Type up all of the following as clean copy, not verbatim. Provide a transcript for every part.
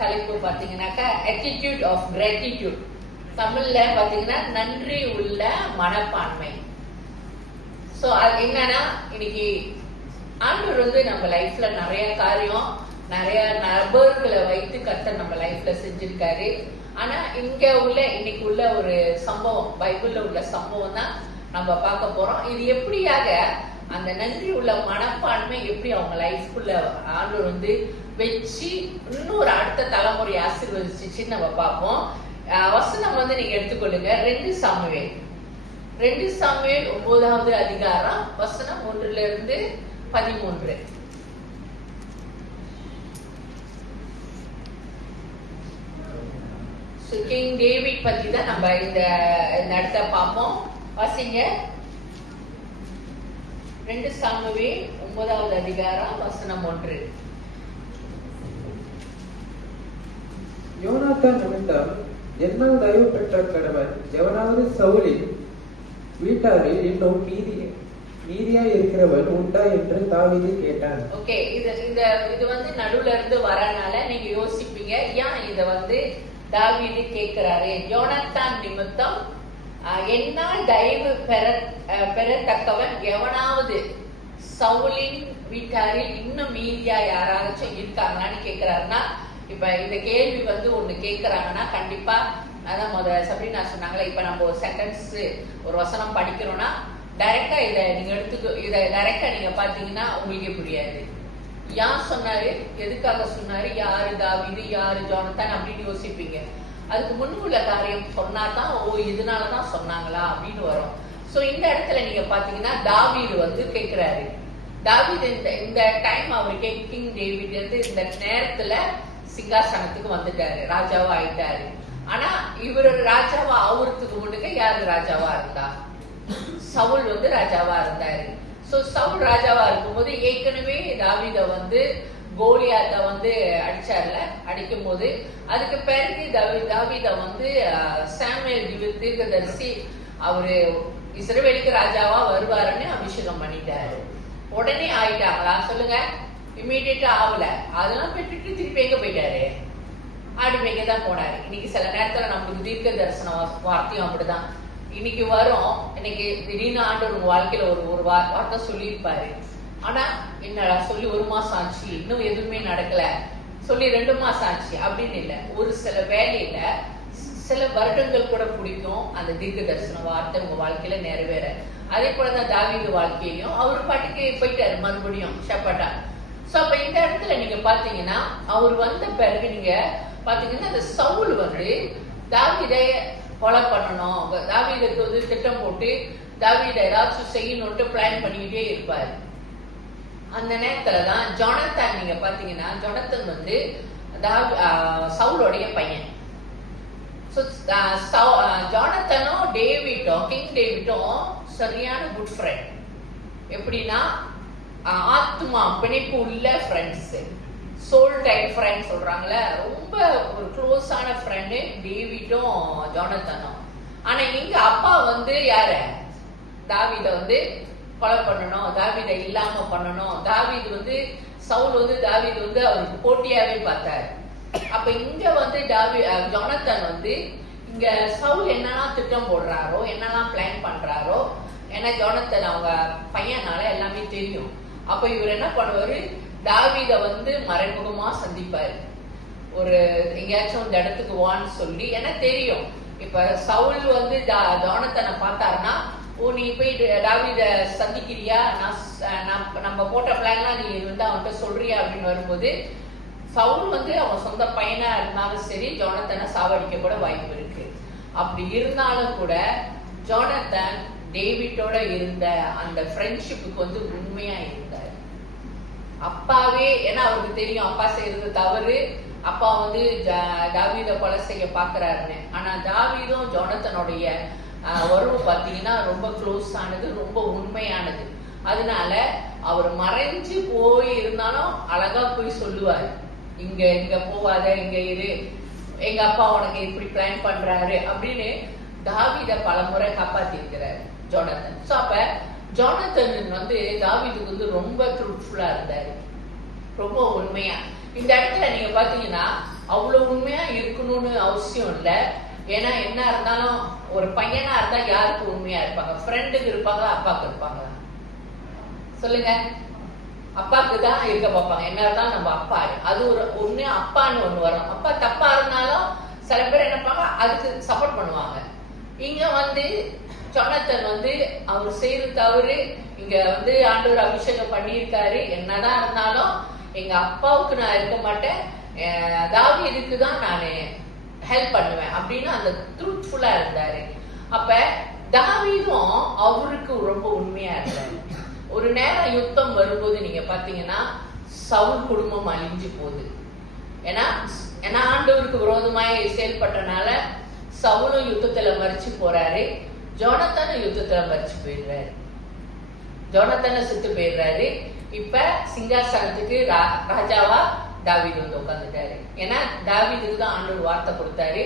தலைப்பு பாத்தீங்கன்னாக்கா attitude of gratitude. தமிழ்ல பாத்தீங்கன்னா நன்றி உள்ள மனப்பான்மை. சோ அது என்னன்னா, இன்னைக்கு ஆண்டவர் வந்து நம்ம லைஃப்ல நிறைய காரியம், நிறைய நபர்களை வைத்து கர்த்தர் நம்ம லைஃப்ல செஞ்சிருக்காரு. ஆனா இன்னைக்கு உள்ள ஒரு சம்பவம், பைபிள்ல உள்ள சம்பவம் தான் நம்ம பார்க்க போறோம். இது எப்படியாக அந்த நன்றி உள்ள மனப்பான்மை எப்படி அவங்க லைஃப்குள்ள ஆண்டவர் வந்து வச்சு இன்னொரு அடுத்த தலைமுறை ஆசீர்வதிச்சுன்னு நம்ம பார்ப்போம். வசனம் வந்து நீங்க எடுத்துக்கொள்ளுங்க. 2 சாமுவேல் 9வது அதிகாரம் வசனம் 1 to 13. கிங் டேவிட் பத்தி தான் நம்ம இந்த இடத்த பார்ப்போம். வாசிங்க. 2 சாமுவேல் 9வது அதிகாரம் வசனம் 1. யோனாத்தான் நிமித்தம் என்னால் தயவு பெற்ற கடவன் எவனாவது சவுலின் வீட்டாரில் இன்னும் மீதியா இருக்கிறவன் உண்டா என்று தாவீது கேட்டான். ஓகே, இது வந்து நடுவுல இருந்து வரனால நீங்க யோசிப்பீங்க, ஏன் இத வந்து தாவீது கேட்கிறாரு? யோனாத்தான் நிமித்தம் என்னால் தயவு பெறத்தக்கவன் எவனாவது சவுலின் வீட்டாரில் இன்னும் மீதியா யாராச்சும் இருக்காங்களான்னு கேட்கிறாருன்னா, இப்ப இந்த கேள்வி வந்து ஒண்ணு கேட்கறாங்கன்னா கண்டிப்பா அதான் சப்ரீனா சொன்னாங்களே, இப்ப நம்ம ஒரு சென்டென்ஸ் ஒரு வசனம் படிக்கிறோம்னா டைரக்டா இத டைரக்டா நீங்க பாத்தீங்கன்னா உங்களுக்கே புரியாது. யார் சொன்னாரு, எதுக்காக சொன்னாரு, யாரு தாவீது, யாரு ஜோனத்தான் அப்படின்னு யோசிப்பீங்க. அதுக்கு முன்னுள்ள காரியம் சொன்னாதான் இதனாலதான் சொன்னாங்களா அப்படின்னு வரும். சோ இந்த இடத்துல நீங்க பாத்தீங்கன்னா தாவீது வந்து கேட்கிறாரு. தாவீது இந்த டைம் அவருக்கு கிங் டேவிட் வந்து இந்த நேரத்துல சிங்காசனத்துக்கு வந்துட்டாரு, ராஜாவா ஆயிட்டாரு. ஆனா இவரு ராஜாவா ஆகுறதுக்கு முன்னுக்கு யாரு ராஜாவா இருந்தா? சவுல் வந்து ராஜாவா இருந்தாரு. சோ சவுல் ராஜாவா இருக்கும்போது ஏற்கனவே தாவீத வந்து கோலியாத்த வந்து அடிச்சார்ல, அடிக்கும் போது அதுக்கு பிறகு தாவீத வந்து சாமுவேல் தீர்க்கதரிசி அவரு இஸ்ரவேலுக்கு ராஜாவா வருவாருன்னு அபிஷேகம் பண்ணிட்டாரு. உடனே ஆயிட்டாங்களா சொல்லுங்க? இமீடியட்டா ஆகல. அதெல்லாம் பெற்றுட்டு திருப்பி எங்க போயிட்டாரு? ஆடு மேய்க்க தான் போனாரு. இன்னைக்கு சில நேரத்துல நம்மளுக்கு தீர்க்க தரிசன வார்த்தையும் அப்படிதான் இன்னைக்கு வரும். இன்னைக்கு திடீர்னு ஆண்டவர் உங்க வாழ்க்கையில ஒரு வார்த்தை சொல்லியிருப்பாரு. ஆனா என்னடா சொல்லி 1 மாசம் ஆச்சு, இன்னும் எதுவுமே நடக்கல, சொல்லி 2 மாசம் ஆச்சு அப்படின்னு இல்ல. ஒரு சில வேலையில சில வருடங்கள் கூட பிடிக்கும் அந்த தீர்க்க தரிசன வார்த்தை உங்க வாழ்க்கையில நிறைவேற. அதே போலதான் தாவீது வாழ்க்கையிலும் அவர் பாட்டுக்கு போயிட்டாரு மறுபடியும் ஷப்பட்டா. சோ அப்ப இந்த இடத்துல நீங்க பாத்தீங்கன்னா அவர் வந்த பிறகு நீங்க பாத்தீங்கன்னா அந்த சவுல் வந்து தாவீதை கொலை பண்ணணும், தாவீதுக்கு வந்து திட்டம் போட்டு தாவீதை ஏதாச்சும் செய்யணும்ட்டு பிளான் பண்ணிக்கிட்டே இருப்பாரு. அந்த நேரத்துலதான் ஜோனத்தான் நீங்க பாத்தீங்கன்னா, ஜோனத்தன் வந்து சவுலோடைய பையன். ஜோனத்தனும் கிங் டேவிட்டும் சரியான குட் ஃப்ரெண்ட். எப்படின்னா ஆத்மா பிணைப்பு உள்ள ஃப்ரெண்ட்ஸ், சோல் டைப் ஃப்ரெண்ட் சொல்றாங்களே, ரொம்ப ஒரு க்ளோஸான ஃப்ரெண்டு டேவிடும் ஜோனத்தனும். ஆனா இங்க அப்பா வந்து யாரு? தாவீத வந்து கொலை பண்ணணும், தாவீத இல்லாம பண்ணணும். தாவீது வந்து சவுல் வந்து தாவீது வந்து அவருக்கு போட்டியாவே பார்த்தாரு. அப்ப இங்க வந்து ஜோனத்தன் வந்து இங்க சவுல் என்னெல்லாம் திட்டம் போடுறாரோ, என்னெல்லாம் பிளான் பண்றாரோ, ஏன்னா ஜோனத்தன் அவங்க பையனால எல்லாமே தெரியும். அப்ப இவர் என்ன பண்ணுவாரு, தாவீத வந்து மறைமுகமா சந்திப்பாரு. ஒரு எங்கேயாச்சும் இந்த இடத்துக்கு வான்னு சொல்லி, ஏன்னா தெரியும் இப்ப சவுல் வந்து ஜோனத்தனை பார்த்தாருன்னா, நீ போய் தாவீத சந்திக்கிறியா, நம்ம போட்ட பிளான்லாம் நீ வந்து அவன்கிட்ட சொல்றியா அப்படின்னு வரும்போது, சவுல் வந்து அவன் சொந்த பையனா இருந்தாலும் சரி ஜோனத்தனை சாவடிக்க கூட வாய்ப்பு இருக்கு. அப்படி இருந்தாலும் கூட ஜோனத்தன் டேவிட்டோட இருந்த அந்த ஃப்ரெண்ட்ஷிப்புக்கு வந்து உண்மையா இருந்தார். அப்பாவே, ஏன்னா அவருக்கு தெரியும் அப்பா செய்யறது தவறு, அப்பா வந்து தாவீத கொலை செய்ய பாக்குறாருன்னு. ஆனா தாவீதும் ஜோனத்தனுடைய உறவு பாத்தீங்கன்னா ரொம்ப க்ளோஸ் ஆனது, ரொம்ப உண்மையானது. அதனால அவர் மறைஞ்சு போய் இருந்தாலும் அழகா போய் சொல்லுவாரு, இங்க போவாத, இங்க இரு, எங்க அப்பா உனக்கு இப்படி பிளான் பண்றாரு அப்படின்னு தாவீத பல முறை காப்பாத்தி இருக்கிறாரு ஜோனத்தன். சோ அப்ப ஜோனத்தன் வந்து தாவீதுக்கு வந்து ரொம்ப ட்ரூத்ஃபுல்லா இருந்தாரு, ரொம்ப உண்மையா. இந்த இடத்துல நீங்க பாத்தீங்கன்னா அவ்வளவு உண்மையா இருக்கணும்னு அவசியம் இல்லை. ஏன்னா என்ன இருந்தாலும் ஒரு பையனா இருந்தா யாருக்கு உண்மையா இருப்பாங்க? ஃப்ரெண்டுக்கு இருப்பாங்க, அப்பாவுக்கு இருப்பாங்க. சொல்லுங்க, அப்பாவுக்கு தான் இருக்க பார்ப்பாங்க. என்ன இருந்தாலும் நம்ம அப்பா, அது ஒரு ஒண்ணு அப்பான்னு ஒண்ணு வரும். அப்பா தப்பா இருந்தாலும் சில பேர் என்ன பண்ணாங்க, அதுக்கு சப்போர்ட் பண்ணுவாங்க. இங்க ஜொனாத்தன் அவர் செய்யற தவறு, இங்க ஆண்டவர் அபிஷேகம் பண்ணியிருக்காரு. என்னதான் இருந்தாலும் எங்க அப்பாவுக்கு நான் இருக்க மாட்டேன், தாவீதுக்கு தான் நானு ஹெல்ப் பண்ணுவேன் அப்படின்னு அந்த ட்ரூத்ஃபுல்லா இருந்தாரு. அப்ப தாவீதும் அவருக்கு ரொம்ப உண்மையா இருந்தாரு. ஒரு நேரம் யுத்தம் வரும்போது நீங்க பாத்தீங்கன்னா சவுல் குடும்பம் அழிஞ்சு போகுது. ஏன்னா ஆண்டவருக்கு விரோதமாய் செயல்பட்டனால சவுலும் யுத்தத்துல மறிச்சு போறாரு, ஜோனத்தானும் யுத்தத்துல மறிச்சு போயிடுறாரு, ஜோனத்தான செத்து போயிடுறாரு. இப்ப சிங்காசனத்துக்கு ராஜாவா தாவீது உட்கார்ந்துட்டாரு. ஏன்னா தாவீதுக்கு தான் ஆண்டவர் வார்த்தை கொடுத்தாரு,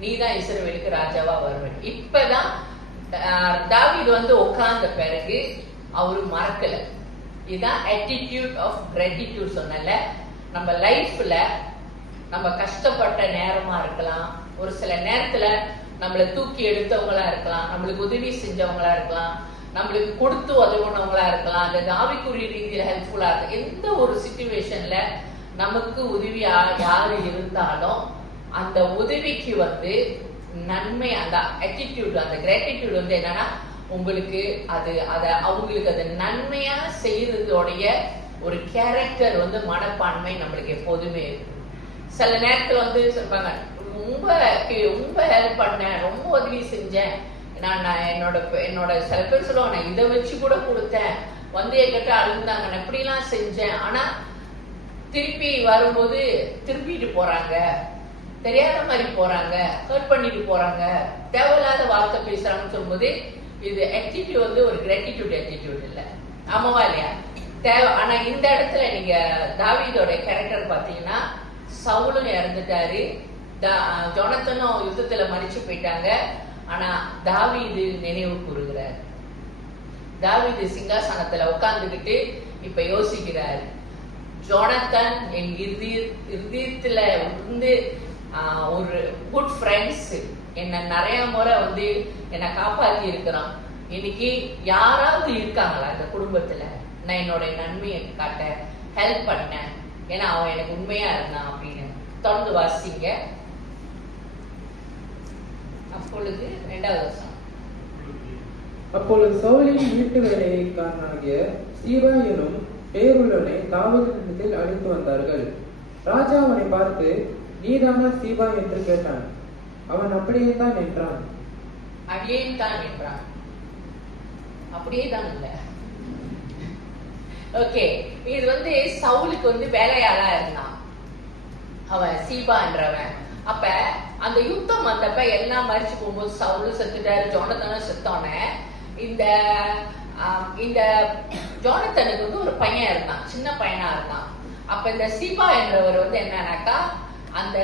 நீ தான் இஸ்ரவேலுக்கு ராஜாவா வருவன். இப்பதான் தாவீது உட்கார்ந்த பிறகு அவரு மறக்கல. இதுதான் attitude of gratitude சொன்னல. நம்ம லைஃப்ல நம்ம கஷ்டப்பட்ட நேரமா இருக்கலாம், ஒரு சில நேரத்துல நம்மளை தூக்கி எடுத்தவங்களா இருக்கலாம், நம்மளுக்கு உதவி செஞ்சவங்களா இருக்கலாம், நம்மளுக்கு கொடுத்து உதவுனவங்களா இருக்கலாம், அந்த ஆவிக்குரிய ரீதியில ஹெல்ப்ஃபுல்லா இருக்கு. எந்த ஒரு சிச்சுவேஷன்ல நமக்கு உதவி யாரு இருந்தாலும் அந்த உதவிக்கு நன்மை, அந்த attitude, அந்த gratitude என்னன்னா உங்களுக்கு அவங்களுக்கு அது நன்மையா செய்யறதோடைய ஒரு கேரக்டர் மனப்பான்மை நம்மளுக்கு எப்போதுமே இருக்கு. சில நேரத்துல சொல்றாங்க, ரொம்ப ஹெல்ப் பண்ணேன், ரொம்ப உதவி செஞ்சேன், நான் என்னோட சில பேர் சொல்லுவாங்க, நான் இதை வச்சு கூட கொடுத்தேன், என்கிட்ட அழுந்தாங்க, நான் எப்படிலாம் செஞ்சேன். ஆனா திருப்பி வரும்போது திருப்பிட்டு போறாங்க, தெரியாத மாதிரி போறாங்க, ஹர்ட் பண்ணிட்டு போறாங்க, தேவையில்லாத வார்த்தை பேசுறாங்கன்னு சொல்லும்போது இது attitude ஒரு gratitude attitude இல்ல. ஆமாவா இல்லையா? ஆனா இந்த இடத்துல நீங்க தாவீதோட கேரக்டர் பாத்தீங்கன்னா சவுலும் இறந்துட்டாரு, ஜோனத்தனும் யுத்தத்துல மறிச்சு போயிட்டாங்க. ஆனா தாவீது நினைவு கூறுகிறார். தாவீது சிங்காசனத்துல உட்கார்ந்துகிட்டு இப்ப யோசிக்கிறார், ஜோனத்தன் என் இருதயத்துல ஒரு குட் ஃப்ரெண்ட்ஸ், என்ன நிறைய முறை என்னை காப்பாத்தி இருக்கிறான். இன்னைக்கு யாராவது இருக்காங்களா இந்த குடும்பத்துல நான் என்னோட நன்மையை காட்ட ஹெல்ப் பண்ணேன், ஏன்னா அவன் எனக்கு உண்மையா இருந்தான் அப்படின்னு. தொடர்ந்து வாசிங்க. அப்பொழுது 2வது வருஷம். அப்பொழுது சவுலின் வீட்டு வேலைக்காரனாகிய சீபா எனும் பேருள்ளனை தாவீதினிடத்தில் அழைத்து வந்தார்கள். ராஜா அவனை பார்த்து, நீதானா சீபா என்று கேட்டான். அவன் அப்படியே தான் என்றான். அப்படியே தான் இல்ல. ஓகே, இது சவுலுக்கு வேலையாளா இருந்தான் அவன், சீபா என்றவன். அப்ப அந்த யுத்தம் வந்தப்ப எல்லாம் மறிச்சு போகும்போது சவுல் செத்துட்டாரு, ஜோனத்தனும் செத்தோன இந்த ஜோனத்தனுக்கு ஒரு பையன் இருந்தான், சின்ன பையனா இருந்தான். அப்ப இந்த சீபா என்றவர் என்னன்னாக்கா, அந்த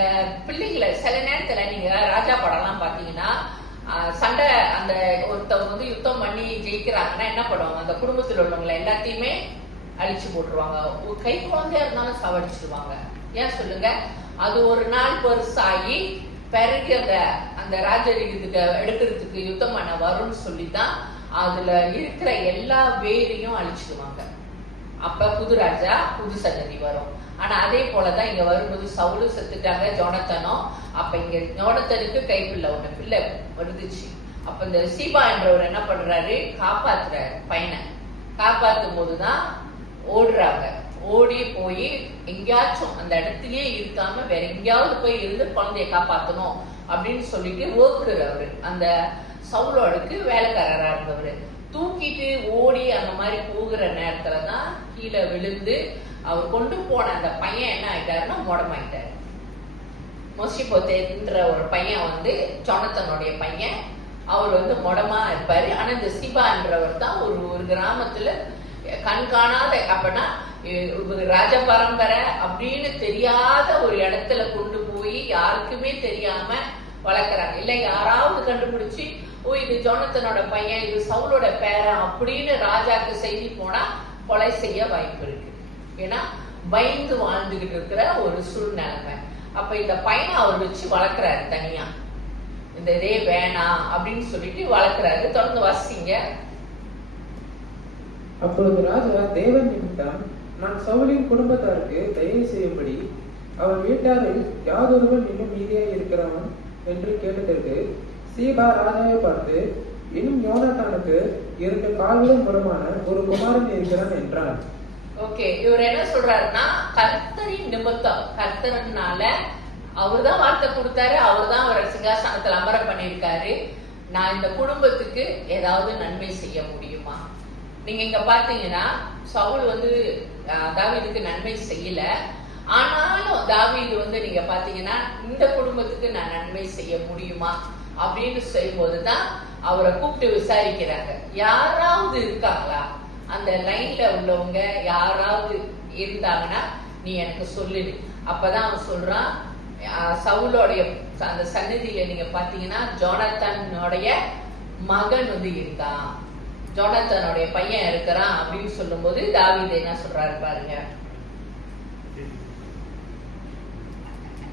பிள்ளைகளை சில நேரத்துல நீங்க ராஜா படம்லாம் பாத்தீங்கன்னா சண்டை, அந்த ஒருத்தவங்க யுத்தம் பண்ணி ஜெயிக்கிறாங்கன்னா என்ன பண்ணுவாங்க, அந்த குடும்பத்தில் உள்ளவங்களை எல்லாத்தையுமே அழிச்சு போட்டுருவாங்க, கை குழந்தையா இருந்தாலும் சாவடிச்சிருவாங்க. ஏன் சொல்லுங்க? அது ஒரு நாள் பெருசாகி பிறகு அந்த ராஜரீகத்துக்கு எடுக்கிறதுக்கு யுத்தம் பண்ண வரும்னு சொல்லித்தான் அதுல இருக்கிற எல்லா வேரையும் அழிச்சிடுவாங்க. அப்ப புது ராஜா புது சந்ததி வரும். ஆனா அதே போலதான் இங்க வரும்போது சவுலும் செத்துட்டாங்க, ஜோனத்தனும். அப்ப இங்க ஜோனத்தனுக்கு கைப்பிள்ளை ஒண்ணு பிள்ளை வருதுச்சு. அப்ப இந்த சீபா என்றவர் என்ன பண்றாரு, காப்பாத்துறாரு பையனை. காப்பாத்தும் போதுதான் ஓடுறாங்க. ஓடி போய் எங்கேயாச்சும் அந்த இடத்துலயே இருக்காம வேற எங்கேயாவது போய் இருந்து குழந்தைய காப்பாத்தணும் அப்படின்னு சொல்லிட்டு ஒர்க்கர் அவரு, அந்த சவுலோடுக்கு வேலைக்காரரா இருந்தவரு. தூக்கிட்டு ஓடி அந்த மாதிரி போகிற நேரத்துலதான் கீழே விழுந்து அவர் கொண்டு போன அந்த பையன் என்ன ஆயிட்டாருன்னா முடமாயிட்டாரு. மோசிபோத்தேன்ற ஒரு பையன் ஜோனத்தனுடைய பையன், அவர் முடமா இருப்பாரு. ஆனா இந்த சீபான்றவர் தான் ஒரு கிராமத்துல கண்காணாத, அப்படின்னா ராஜ பரம்பரை அப்படின்னு தெரியாத ஒரு இடத்துல கொண்டு போய் யாருக்குமே தெரியாம வளர்க்குறாங்க. இல்ல யாராவது கண்டுபிடிச்சு, ஓ இது ஜோனத்தனோட பையன், இது சவுலோட பேரன் அப்படின்னு ராஜாக்கு செய்தி போனா கொலை செய்ய வாய்ப்பு இருக்கு. ஏன்னா பயந்து வாழ்ந்துகிட்டு இருக்கிற ஒரு சூழ்நிலைமை. அப்ப இந்த பையனை அவர் வச்சு வளர்க்கிறாரு தனியா, இந்த இதே வேணாம் அப்படின்னு சொல்லிட்டு வளர்க்கிறாரு. தொடர்ந்து வாசிங்க. அப்பொழுது ராஜா தேவன் நிமித்தம் நான் சவுலின் குடும்பத்தாருக்கு தயவு செய்யும்படி அவன் வீட்டாரில் யாதொருவன் இன்னும் மீதியாய் இருக்கிறவன் என்று கேட்டதற்கு சீபா ராஜாவை பார்த்து, இன்னும் யோனாத்தானுக்கு 2 கால்களும் புறமான ஒரு குமாரன் இருக்கிறான் என்றான். ஓகே, இவர் என்ன சொல்றாருன்னா, கர்த்தரின் நிமித்தம், கர்த்தர்னால அவர் தான் வார்த்தை கொடுத்தாரு, அவர் தான் அவரை சிங்காசனத்தில் அமர பண்ணியிருக்காரு. நான் இந்த குடும்பத்துக்கு ஏதாவது நன்மை செய்ய முடியுமா? நீங்க இங்க பாத்தீங்கன்னா சவுல் வந்து தாவீதுக்கு நன்மை செய்யல. ஆனாலும் தாவீது வந்து நீங்க பாத்தீங்கன்னா இந்த குடும்பத்துக்கு நான் நன்மை செய்ய முடியுமா அப்படின்னு செய்யும்போதுதான் அவரை கூப்பிட்டு விசாரிக்கிறாங்க. யாராவது இருக்காங்களா, அந்த லைன்ல உள்ளவங்க யாராவது இருந்தாங்கன்னா நீ எனக்கு சொல்லிடு. அப்பதான் அவன் சொல்றான், சவுலோடைய அந்த சன்னதியில நீங்க பாத்தீங்கன்னா ஜோனத்தானுடைய மகன் வந்து இருக்கான், ஜோனத்தானுடைய பையன் இருக்கிறான் அப்படின்னு சொல்லும் போது தாவீது என்ன சொல்றாரு பாருங்க,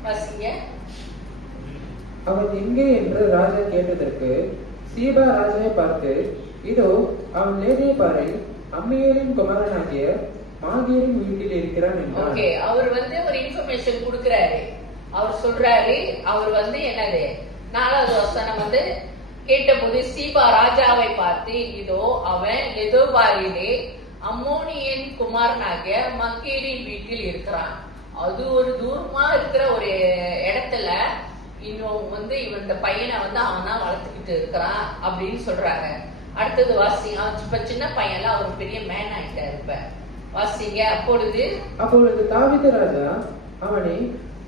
வாசிங்க. அவன் எங்கே என்று ராஜா கேட்டதற்கு சீபா ராஜாவை பார்த்து, இதோ அவன் லேதேபாரில் அம்மியேலின் குமாரனாகிய மாகீரின் வீட்டில் இருக்கிறான் என்றான். ஓகே, அவர் வந்து ஒரு இன்ஃபர்மேஷன் கொடுக்கிறாரு. அவர் சொல்றாரு, அவர் வந்து என்னது 4வது வசனம் வந்து கேட்டபோது சீபா ராஜாவை பார்த்து, இதோ அவன் லெதோபாரிலே அம்மோனியன் குமாரனாகிய மக்கீரின் வீட்டில் இருக்கிறான். அது ஒரு தூரமா இருக்கிற ஒரு இடத்துல இன்னும் வந்து இவன் இந்த பையனை வந்து அவன் தான் வளர்த்துக்கிட்டு இருக்கிறான் அப்படின்னு சொல்றாங்க. அடுத்தது வாசிங்க. இப்ப சின்ன பையன்ல அவர் பெரிய மேன் ஆயிட்டாரு. இப்ப வாசிங்க. அப்பொழுது தாவீது ராஜா அவனை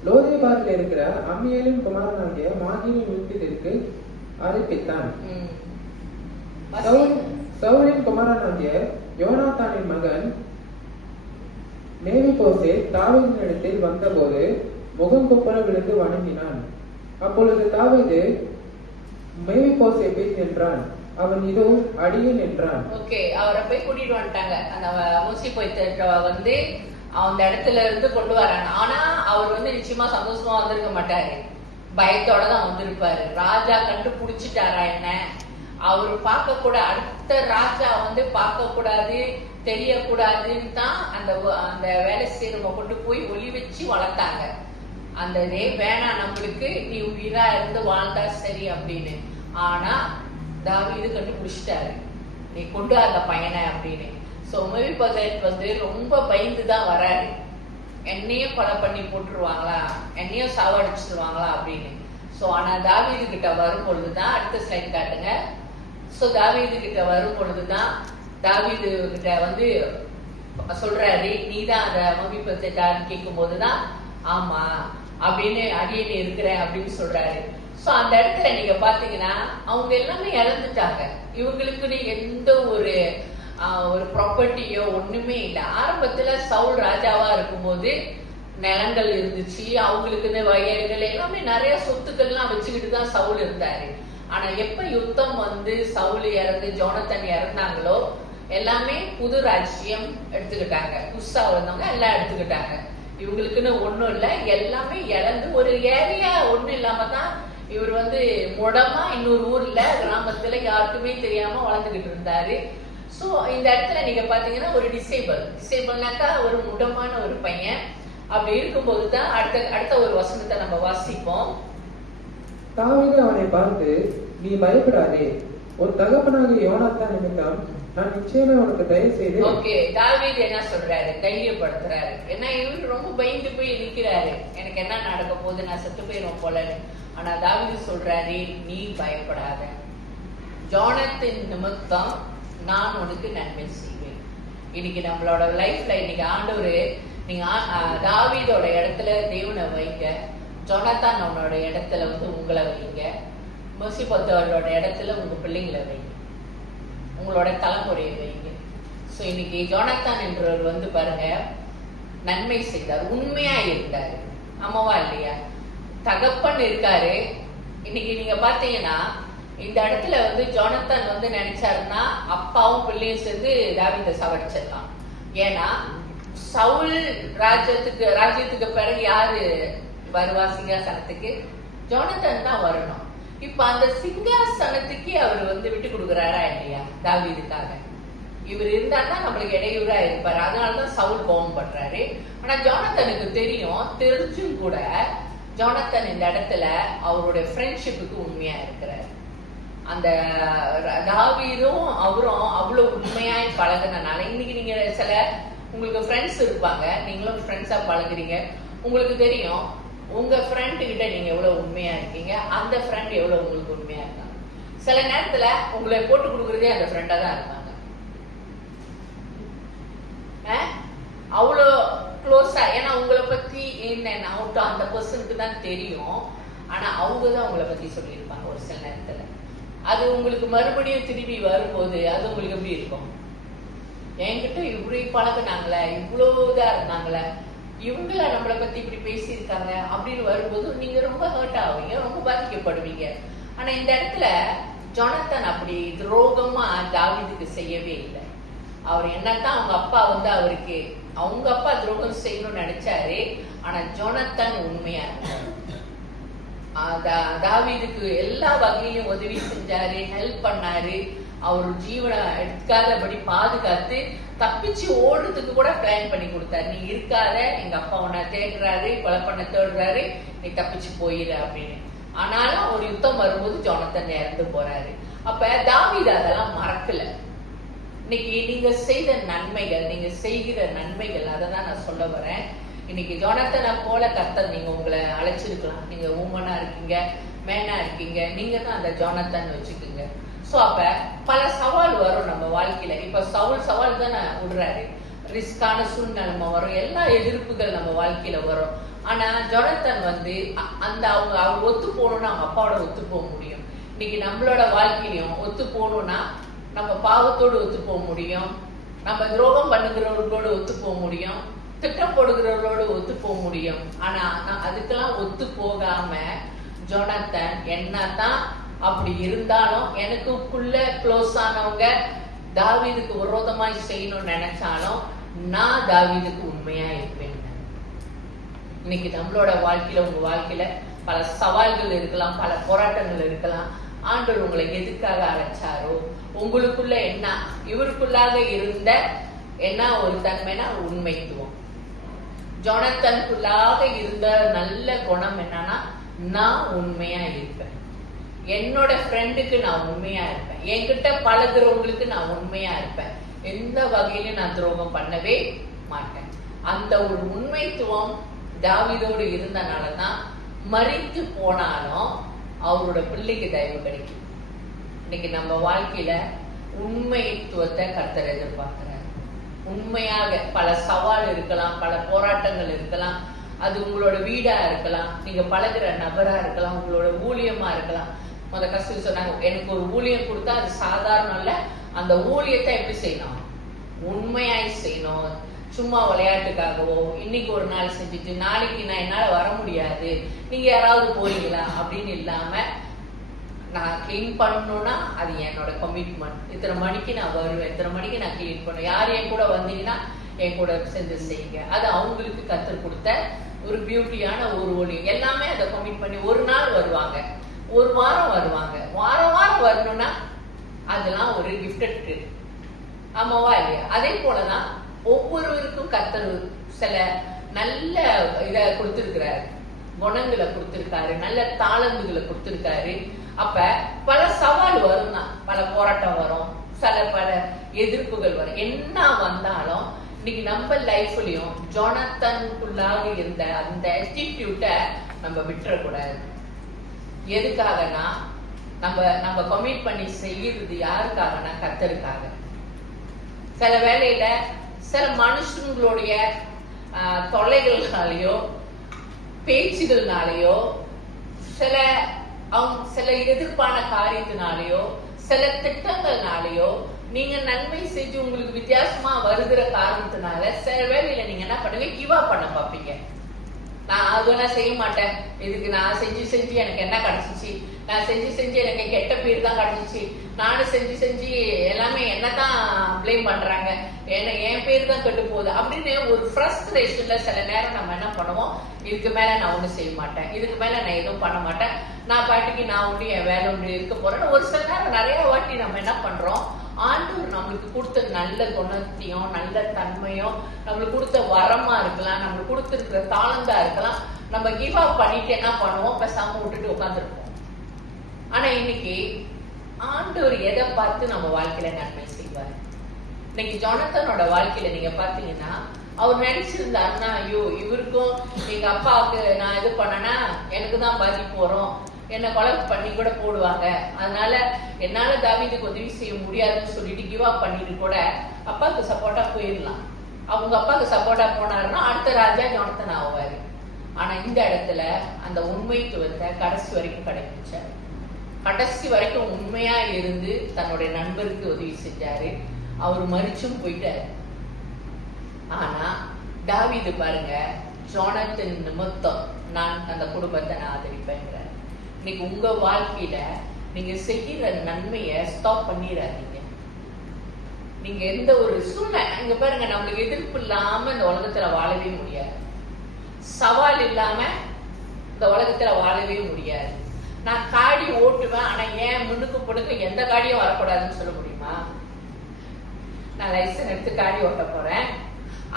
லோதேபாரில் இருக்கிற அம்மியேலின் குமாரனாகிய மாகீரின் வீட்டிற்கு அழைப்பித்தான். சவுலின் குமாரனாகிய யோனாத்தானின் மகன் மேவிபோசேத் தாவீதின் இடத்தில் வந்தபோது முகம் குப்புற விழுந்து வணங்கினான். அப்பொழுது தாவீது மேவிபோசேத்தை என்றான். அவன் இதோ அடியேன் என்றான். ஓகே, அவரை போய் கூட்டிட்டு வந்துட்டாங்க. அந்த மூசி போய் வந்து அந்த இடத்துல இருந்து கொண்டு வராங்க. ஆனா அவர் வந்து நிச்சயமா சந்தோஷமா வந்திருக்க மாட்டாரு, பயத்தோட தான் வந்திருப்பாரு. ராஜா கண்டுபிடிச்சிட்டாரா என்ன, அவரு பார்க்க கூட, அடுத்த ராஜா வந்து பார்க்க கூடாது, தெரியக்கூடாதுன்னு தான் அந்த வேலை செய்யறவங்க கொண்டு போய் ஒளி வச்சு வளர்த்தாங்க. அந்த வேணாம், நம்மளுக்கு நீ உயிரா இருந்து வாழ்ந்தா சரி அப்படின்னு. ஆனா தாவீது கண்டுபிடிச்சிட்டாரு, நீ கொண்டு அந்த பையனை அப்படின்னு. சோ மேவிபோசேத் வந்து ரொம்ப பயந்துதான் வராரு. என்னையும் கொலை பண்ணி போட்டுருவாங்களா, என்னையும் சாவடிச்சிருவாங்களா அப்படின்னு. சோ ஆனா தாவீது கிட்ட வரும் பொழுதுதான், அடுத்த ஸ்லைட் காட்டுங்க. சோ தாவீது கிட்ட வரும் பொழுதுதான் தாவீது கிட்ட வந்து சொல்றாரு, நீதான் அந்த மேவிபோசேத்தான்னு கேட்கும் போதுதான் ஆமா அப்படின்னு அடியேன் இருக்கிறேன் அப்படின்னு சொல்றாரு. சோ அந்த இடத்துல நீங்க பாத்தீங்கன்னா அவங்க எல்லாமே இழந்துட்டாங்க. இவங்களுக்கு எந்த ஒரு ப்ராப்பர்ட்டியோ ஒண்ணுமே இல்லை. ஆரம்பத்துல சவுல் ராஜாவா இருக்கும்போது நிலங்கள் இருந்துச்சு, அவங்களுக்கு வயல்கள் எல்லாமே நிறைய சொத்துக்கள்லாம் வச்சுக்கிட்டு தான் சவுல் இருந்தாரு. ஆனா எப்ப யுத்தம் வந்து சவுல் இறந்து ஜோனத்தன் இறந்தாங்களோ எல்லாமே புது ராஜ்யம் எடுத்துக்கிட்டாங்க, புதுசா வந்தவங்க எல்லாம் எடுத்துக்கிட்டாங்க. இவங்களுக்குன்னு ஒண்ணும் இல்ல, எல்லாமே இழந்து ஒரு ஏரியா ஒண்ணும் இல்லாம தான் இவர் வந்து முடமா இன்னொரு ஊர்ல கிராமத்துல யாருக்குமே தெரியாம வளர்ந்துகிட்டு இருந்தாரு. சோ இந்த இடத்துல நீங்க பாத்தீங்கன்னா ஒரு டிசேபிள்னாக்கா ஒரு முடமான ஒரு பையன். அப்படி இருக்கும்போதுதான் அடுத்த ஒரு வசனத்தை நம்ம வாசிப்போம். தாவீது அவனை பார்த்து, நீ பயப்படாதே, ஒரு தகப்பனாகிய யோனாத்தான் நிமித்தம் நான் நிச்சயமா உனக்கு தயவு செய்து. ஓகே, தாவீது என்ன சொல்றாரு, தைரியப்படுத்துறாரு. ஏன்னா இவரு ரொம்ப பயந்து போய் நிக்கிறாரு, எனக்கு என்ன நடக்க போகுது, நான் செத்து போயிடும் போலன்னு. ஆனா தாவீது சொல்றாரு, நீ பயப்படாத, ஜோனத்தின் நிமித்தம் நான் உனக்கு நன்மை செய்வேன். இன்னைக்கு நம்மளோட லைஃப்ல இன்னைக்கு ஆண்டவரு, நீங்க தாவீதோட இடத்துல தேவனை வைங்க, ஜோனத்தான் அவனோட இடத்துல வந்து உங்களை வைங்க, மேசிபோத்தோட இடத்துல உங்க பிள்ளைங்களை வைங்க, உங்களோட தலைமுறையை வைங்க. சோ இன்னைக்கு ஜோனத்தான் என்றவர் வந்து பாருங்க நன்மை செய்தார், உண்மையா இருந்தாரு. ஆமாவா இல்லையா? தகப்பன் இருக்காரு. இன்னைக்கு நீங்க பாத்தீங்கன்னா இந்த இடத்துல வந்து ஜோனத்தான் வந்து நினைச்சாருன்னா அப்பாவும் பிள்ளையும் சேர்ந்து தாவீதை சாவடிச்சிடலாம். ஏன்னா சவுல் ராஜ்யத்துக்கு பிறகு யாரு வருவா சிங்காசனத்துக்கு? ஜோனத்தன் தான் வரணும். இப்ப அந்த சிங்காசனத்துக்கு அவர் விட்டு கொடுக்குறாரா இல்லையா தாவீதுக்காக? இவர் இருந்தாருன்னா நம்மளுக்கு இடையூறா இருப்பாரு. அதனாலதான் சவுல் கோபம் பண்றாரு. ஆனா ஜோனத்தனுக்கு தெரிஞ்சும் கூட ஜோனத்தன் இந்த இடத்துல அவருடைய ஃப்ரெண்ட்ஷிப்புக்கு உண்மையா இருக்கிறார். அந்த தாவீதும் அவரும் அவ்வளவு உண்மையாய் பழகுனனால இன்னைக்கு நீங்க சில உங்களுக்கு ஃப்ரெண்ட்ஸ் இருப்பாங்க, நீங்களும் ஃப்ரெண்ட்ஸா பழகுறீங்க. உங்களுக்கு தெரியும் உங்க ஃப்ரெண்டு கிட்ட நீங்க எவ்வளவு உண்மையா இருக்கீங்க, அந்த ஃப்ரெண்ட் எவ்வளவு உங்களுக்கு உண்மையா இருக்காங்க. சில நேரத்துல உங்களை போட்டு கொடுக்கறதே அந்த ஃப்ரெண்டா தான் இருப்பாங்க. அவ்வளோ க்ளோஸா, ஏன்னா உங்களை பத்தி என்ன அவுட் அந்த பர்சனுக்கு தான் தெரியும். ஆனா அவங்கதான் உங்களை பத்தி சொல்லியிருப்பாங்க ஒரு சில நேரத்துல. அது உங்களுக்கு மறுபடியும் திரும்பி வரும்போது அது உங்களுக்கு எப்படி இருக்கும்? என்கிட்ட இப்படி பழகுனாங்களே, இவ்வளவு இதா இருந்தாங்களே, இவங்கள நம்மளை பத்தி இப்படி பேசியிருக்காங்க அப்படின்னு வரும்போது நீங்க ரொம்ப ஹர்ட் ஆவீங்க, ரொம்ப பாதிக்கப்படுவீங்க. ஆனா இந்த இடத்துல ஜோனத்தன் அப்படி துரோகமா தாவீதுக்கு செய்யவே இல்லை. அவர் என்னத்தான் அவங்க அப்பா அவருக்கு அவங்க அப்பா துரோகம் செய்யணும்னு நினைச்சாரு. ஆனா ஜோனத்தன் உண்மையா இருந்தாரு. தாவீதுக்கு எல்லா வகையிலும் உதவி செஞ்சாரு, ஹெல்ப் பண்ணாரு. அவர் ஜீவனை எடுக்காதபடி பாதுகாத்து தப்பிச்சு ஓடுறதுக்கு கூட பிளான் பண்ணி கொடுத்தாரு. நீ இருக்காத, எங்க அப்பா உன்னை தேடுறாரு, கொலை பண்ண தேடுறாரு, நீ தப்பிச்சு போயிரு அப்படின்னு. ஆனாலும் ஒரு யுத்தம் வரும்போது ஜோனத்தன் இறந்து போறாரு. அப்ப தாவீது அதெல்லாம் மறக்கல. இன்னைக்கு நீங்க செய்த நன்மைகள், நீங்க செய்கிற நன்மைகள், அதை தான் நான் சொல்ல வரேன். இன்னைக்கு ஜோனத்தனை போல கர்த்தர் நீங்க உங்களை அழைச்சிருக்கலாம். நீங்க உமனா இருக்கீங்க, மேனா இருக்கீங்க, நீங்க தான் அந்த ஜோனத்தன் வச்சுக்கோங்க. சோ அப்ப பல சவால் வரும் நம்ம வாழ்க்கையில. இப்ப சவால் தானே விடுறாரு, ரிஸ்கான சூழ்நிலைமை வரும், எல்லா எதிர்ப்புகள் நம்ம வாழ்க்கையில வரும். ஆனா ஜோனத்தன் அந்த அவங்க ஒத்து போகணும்னா அவங்க அப்பாவோட ஒத்து போக முடியும். இன்னைக்கு நம்மளோட வாழ்க்கையிலையும் ஒத்து போகணும்னா நம்ம பாவத்தோடு ஒத்து போக முடியும், நம்ம துரோகம் பண்ணுகிறவர்களோடு ஒத்து போக முடியும், திட்டம் போடுகிறவர்களோடு ஒத்து போக முடியும். ஆனா அதுக்கெல்லாம் ஒத்து போகாம ஜோனத்தன் என்னதான் அப்படி இருந்தாலும் எனக்குள்ள க்ளோஸ் ஆனவங்க தாவீதுக்கு விரோதமாய் செய்யணும்னு நினைச்சாலும் நான் தாவீதுக்கு உண்மையா இருப்பேன். இன்னைக்கு நம்மளோட வாழ்க்கையில, உங்க வாழ்க்கையில பல சவால்கள் இருக்கலாம், பல போராட்டங்கள் இருக்கலாம். ஆண்டவர் உங்களை எதுக்காக அழைச்சாரோ, உங்களுக்குள்ள என்ன, இவருக்குள்ளாக இருந்த என்ன ஒரு தன்மைனா உண்மைத்துவம். ஜோனத்தனுக்குள்ளாக இருந்த நல்ல குணம் என்னன்னா, நான் உண்மையா இருப்பேன், என்னோட ஃப்ரெண்டுக்கு நான் உண்மையா இருப்பேன், என்கிட்ட பழகுறவங்களுக்கு நான் உண்மையா இருப்பேன், எந்த வகையிலும் நான் துரோகம் பண்ணவே மாட்டேன். அந்த ஒரு உண்மைத்துவம் தாவீதோடு இருந்தனாலதான் மரித்து போனாலும் அவரோட பிள்ளைக்கு தயவு கிடைக்கும். இன்னைக்கு நம்ம வாழ்க்கையில உண்மைத்துவத்தை கர்த்தர் எதிர்பார்க்கிறார். உண்மையாக பல சவால் இருக்கலாம், பல போராட்டங்கள் இருக்கலாம், அது உங்களோட வீடா இருக்கலாம், நீங்க பழகுற நபரா இருக்கலாம், உங்களோட ஊழியமா இருக்கலாம். கஷ்டம் சொன்னாங்க, எனக்கு ஒரு ஊழியம் கொடுத்தா அது சாதாரணம் இல்ல, அந்த ஊழியத்தை எப்படி செய்யணும்? உண்மையாய் செய்யணும். சும்மா விளையாட்டுக்காகவோ இன்னைக்கு ஒரு நாள் செஞ்சுட்டு நாளைக்கு நான் என்னால வர முடியாது, நீங்க யாராவது போறீங்களா அப்படின்னு இல்லாம, நான் கிளீன் பண்ணணும்னா அது என்னோட கமிட்மெண்ட். இத்தனை மணிக்கு நான் வருவேன், இத்தனை மணிக்கு நான் கிளீன் பண்ணுவேன். யார் என் கூட வந்தீங்கன்னா என் கூட செஞ்சு செய்யுங்க. அது அவங்களுக்கு கற்றுக் கொடுத்த ஒரு பியூட்டியான ஒரு ஒளி. எல்லாமே அதை கமிட் பண்ணி ஒரு நாள் வருவாங்க, ஒரு வாரம் வருவாங்க, வாரம் வாரம் வரணும்னா அதெல்லாம் ஒரு கிஃப்டட் ட்ரிப். ஆமாவா இல்லையா? அதே போலதான் ஒவ்வொருவருக்கும் கர்த்தர் சில நல்ல இத கொடுத்திருக்கிறாரு, குணங்களை கொடுத்திருக்காரு, நல்ல தாளந்துகளை கொடுத்திருக்காரு. அப்ப பல சவால் வரும் தான், பல போராட்டம் வரும், பல எதிர்ப்புகள் வரும். என்ன வந்தாலும் இன்னைக்கு நம்ம லைஃப்லயும் ஜோனத்தனுக்குள்ளாக இருந்த அந்த ஆட்டிட்யூட நம்ம விட்டுறக்கூடாது. எதுக்காகனா நம்ம கமிட் பண்ணி செய்யறது யாருக்காகனா கர்த்தருக்காக. சில வேளையில சில மனுஷங்களுடைய தொல்லைகள்னாலேயோ பேச்சுகள்னாலேயோ சில எதிர்ப்பான காரியத்தினாலேயோ சில திட்டங்கள்னாலேயோ நீங்க நன்மை செஞ்சு உங்களுக்கு வித்தியாசமா வருகிற காரணத்தினால சில வேளையில நீங்க என்ன பண்ணுவீங்க, கிவ் அப் பண்ண பாப்பீங்க. நான் அதெல்லாம் செய்ய மாட்டேன், இதுக்கு நான் செஞ்சு எனக்கு என்ன கிடைச்சிச்சு, நான் செஞ்சு எனக்கு கெட்ட பேர் தான் கிடைச்சிச்சு, நானும் செஞ்சு எல்லாமே என்னதான் பிளேம் பண்றாங்க, என் பேர் தான் கெட்டு போகுது அப்படின்னு ஒரு ஃப்ரஸ்ட்ரேஷன்ல சில நேரம் நம்ம என்ன பண்ணுவோம், இதுக்கு மேல நான் ஒண்ணும் செய்ய மாட்டேன், இதுக்கு மேல நான் எதுவும் பண்ண மாட்டேன், நான் பாட்டுக்கு நான் ஒண்ணு என் வேலை ஒண்ணு இருக்க போறேன்னு ஒரு சில நேரம் நிறைய வாட்டி நம்ம என்ன பண்றோம், ஆண்டவர் நம்மளுக்கு கொடுத்த நல்ல குணத்தையும் நல்ல தன்மையும் நம்மளுக்கு கொடுத்த வரமா இருக்கலாம், நம்மளுக்கு கொடுத்திருக்கிற தாளந்தா இருக்கலாம், நம்ம கிவ் அப் பண்ணிட்டு என்ன பண்ணுவோம், பேசாம விட்டுட்டு உட்காந்துருப்போம். ஆனா இன்னைக்கு ஆண்டவர் எதை பார்த்து நம்ம வாழ்க்கையில நன்மை செய்வார்? இன்னைக்கு ஜொனத்தனோட வாழ்க்கையில நீங்க பாத்தீங்கன்னா அவர் நினைச்சிருந்தாருன்னா, ஐயோ இவருக்கும் எங்க அப்பாவுக்கு நான் இது பண்ணனா எனக்கு தான் பாதிப்பு வரும், என்ன கொலை பண்ணி கூட போடுவாங்க, அதனால என்னால தாவீதுக்கு உதவி செய்ய முடியாதுன்னு சொல்லிட்டு கிவ் அப் பண்ணிட்டு கூட அப்பாவுக்கு சப்போர்ட்டா போயிடலாம். அவங்க அப்பாவுக்கு சப்போர்ட்டா போனாருன்னா அடுத்த ராஜா ஜொனத்தன் ஆவாரு. ஆனா இந்த இடத்துல அந்த உண்மைத்துவத்தை கடைசி வரைக்கும் கடைபிடிச்சாரு. கடைசி வரைக்கும் உண்மையா இருந்து தன்னுடைய நண்பருக்கு உதவி செஞ்சாரு. அவர் மரிச்சும் போயிட்டாரு. ஆனா தாவீது பாருங்க, ஜோனத்தின் நிமித்தம் நான் அந்த குடும்பத்தை நான் ஆதரிப்பேங்கிறார். இன்னைக்கு உங்க வாழ்க்கையில நீங்க செய்கிற நன்மைய ஸ்டாப் பண்ணிடாதீங்க. நீங்க எந்த ஒரு சூழ்நிலை இங்க பாருங்க, நம்மளுக்கு எதிர்ப்பு இல்லாம இந்த உலகத்துல வாழவே முடியாது, சவால் இல்லாம இந்த உலகத்துல வாழவே முடியாது. நான் காடி ஓட்டுவேன், ஆனா ஏன் முன்னுக்கு பொண்ணுக்கு எந்த காடியும் வரக்கூடாதுன்னு சொல்ல முடியுமா? நான் லைசன்ஸ் எடுத்து காடி ஓட்ட போறேன்,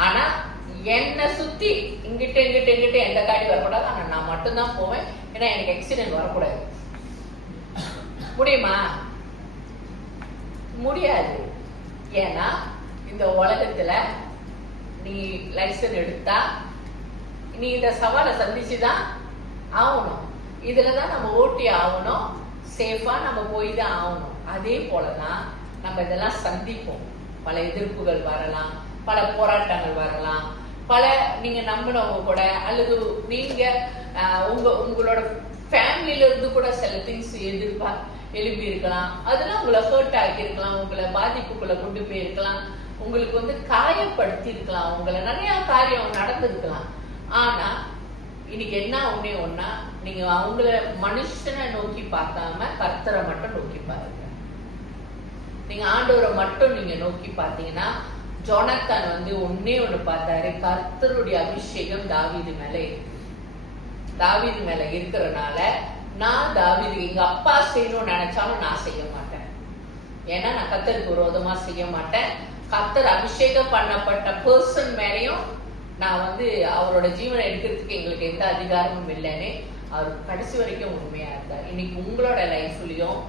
ஆனா என்ன சுத்தி இங்கிட்ட எந்த காடி வரக்கூடாது, ஆனா நான் மட்டும்தான் போவேன், ஏன்னா எனக்கு ஆக்சிடென்ட் வரக்கூடாது. முடியுமா? முடியாது. ஏன்னா இந்த உலகத்துல நீ லைசன்ஸ் எடுத்தா நீ இந்த சவாலை சந்திச்சுதான் ஆகணும், இதுலதான் நம்ம ஓட்டி ஆகணும், சேஃபா நம்ம போய் தான் ஆகணும். அதே போலதான் நம்ம இதெல்லாம் சந்திப்போம். பல எதிர்ப்புகள் வரலாம், பல போராட்டங்கள் வரலாம், பல நீங்க நம்பினவங்க கூட அல்லது நீங்க உங்களோட ஃபேமிலியில இருந்து கூட சில திங்ஸ் எழுப்பி இருக்கலாம், அதெல்லாம் உங்களை ஹர்ட் ஆகி இருக்கலாம், உங்களை பாதிப்புக்குள்ள கொண்டு போயிருக்கலாம், உங்களுக்கு காயப்படுத்தி இருக்கலாம், உங்களை நிறைய காரியம் நடந்திருக்கலாம். ஆனா இன்னைக்கு என்ன ஒன்னா, நீங்க அவங்கள மனுஷனை நோக்கி பார்க்காம கர்த்தரை மட்டும் நோக்கி பாருங்க. நீங்க ஆண்டவரை மட்டும் நீங்க நோக்கி பார்த்தீங்கன்னா, ஜோனத்தான் ஒன்னே ஒண்ணு பார்த்தாரு, கர்த்தருடைய அபிஷேகம் தாவீது மேல இருக்கு. தாவீது மேல இருக்கிறதுனால நான் தாவீது எங்க அப்பா செய்யணும்னு நினைச்சாலும் நான் செய்ய மாட்டேன், ஏன்னா நான் கர்த்தருக்கு விரோதமா செய்ய மாட்டேன். கர்த்தர் அபிஷேகம் பண்ணப்பட்ட பர்சன் மேலையும் நான் அவரோட ஜீவனை எடுக்கிறதுக்கு எங்களுக்கு எந்த அதிகாரமும் இல்லைன்னு அவர் கடைசி வரைக்கும் உண்மையா இருந்தார். இன்னைக்கு உங்களோட லைஃப்லயும்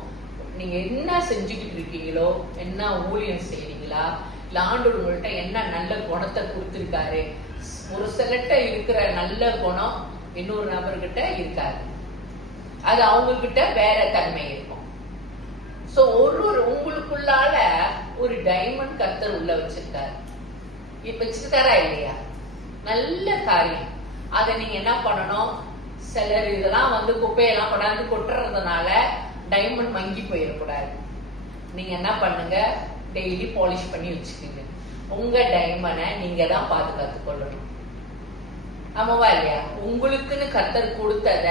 நீங்க என்ன செஞ்சுக்கிட்டு இருக்கீங்களோ, என்ன ஊழியம் செய்யறீங்களா, இல்ல ஆண்டவர் உங்கள்கிட்ட என்ன நல்ல குணத்தை கொடுத்திருக்காரு. ஒரு சிலர்கிட்ட இருக்கிற நல்ல குணம் இன்னொரு நபர்கிட்ட இருக்காது, அது அவங்க கிட்ட வேற தன்மை இருக்கும். சோ உங்களுக்குள்ளால ஒரு டைமண்ட் கர்த்தர் உள்ள வச்சிருக்காரு. இப்ப வச்சிருக்காரா இல்லையா? நல்ல காரியம். அதை நீங்க என்ன பண்ணணும், சிலர் இதெல்லாம் குப்பையெல்லாம் கொண்டாந்து கொட்டுறதுனால டைமண்ட் மங்கி போயிடக்கூடாது. நீங்க என்ன பண்ணுங்க, டெய்லி பாலிஷ் பண்ணி வச்சுக்கோங்க. உங்க டைமண்டை நீங்க தான் பாதுகாத்து கொள்ளணும். ஆமாவா இல்லையா? உங்களுக்குன்னு கர்த்தர் கொடுத்தத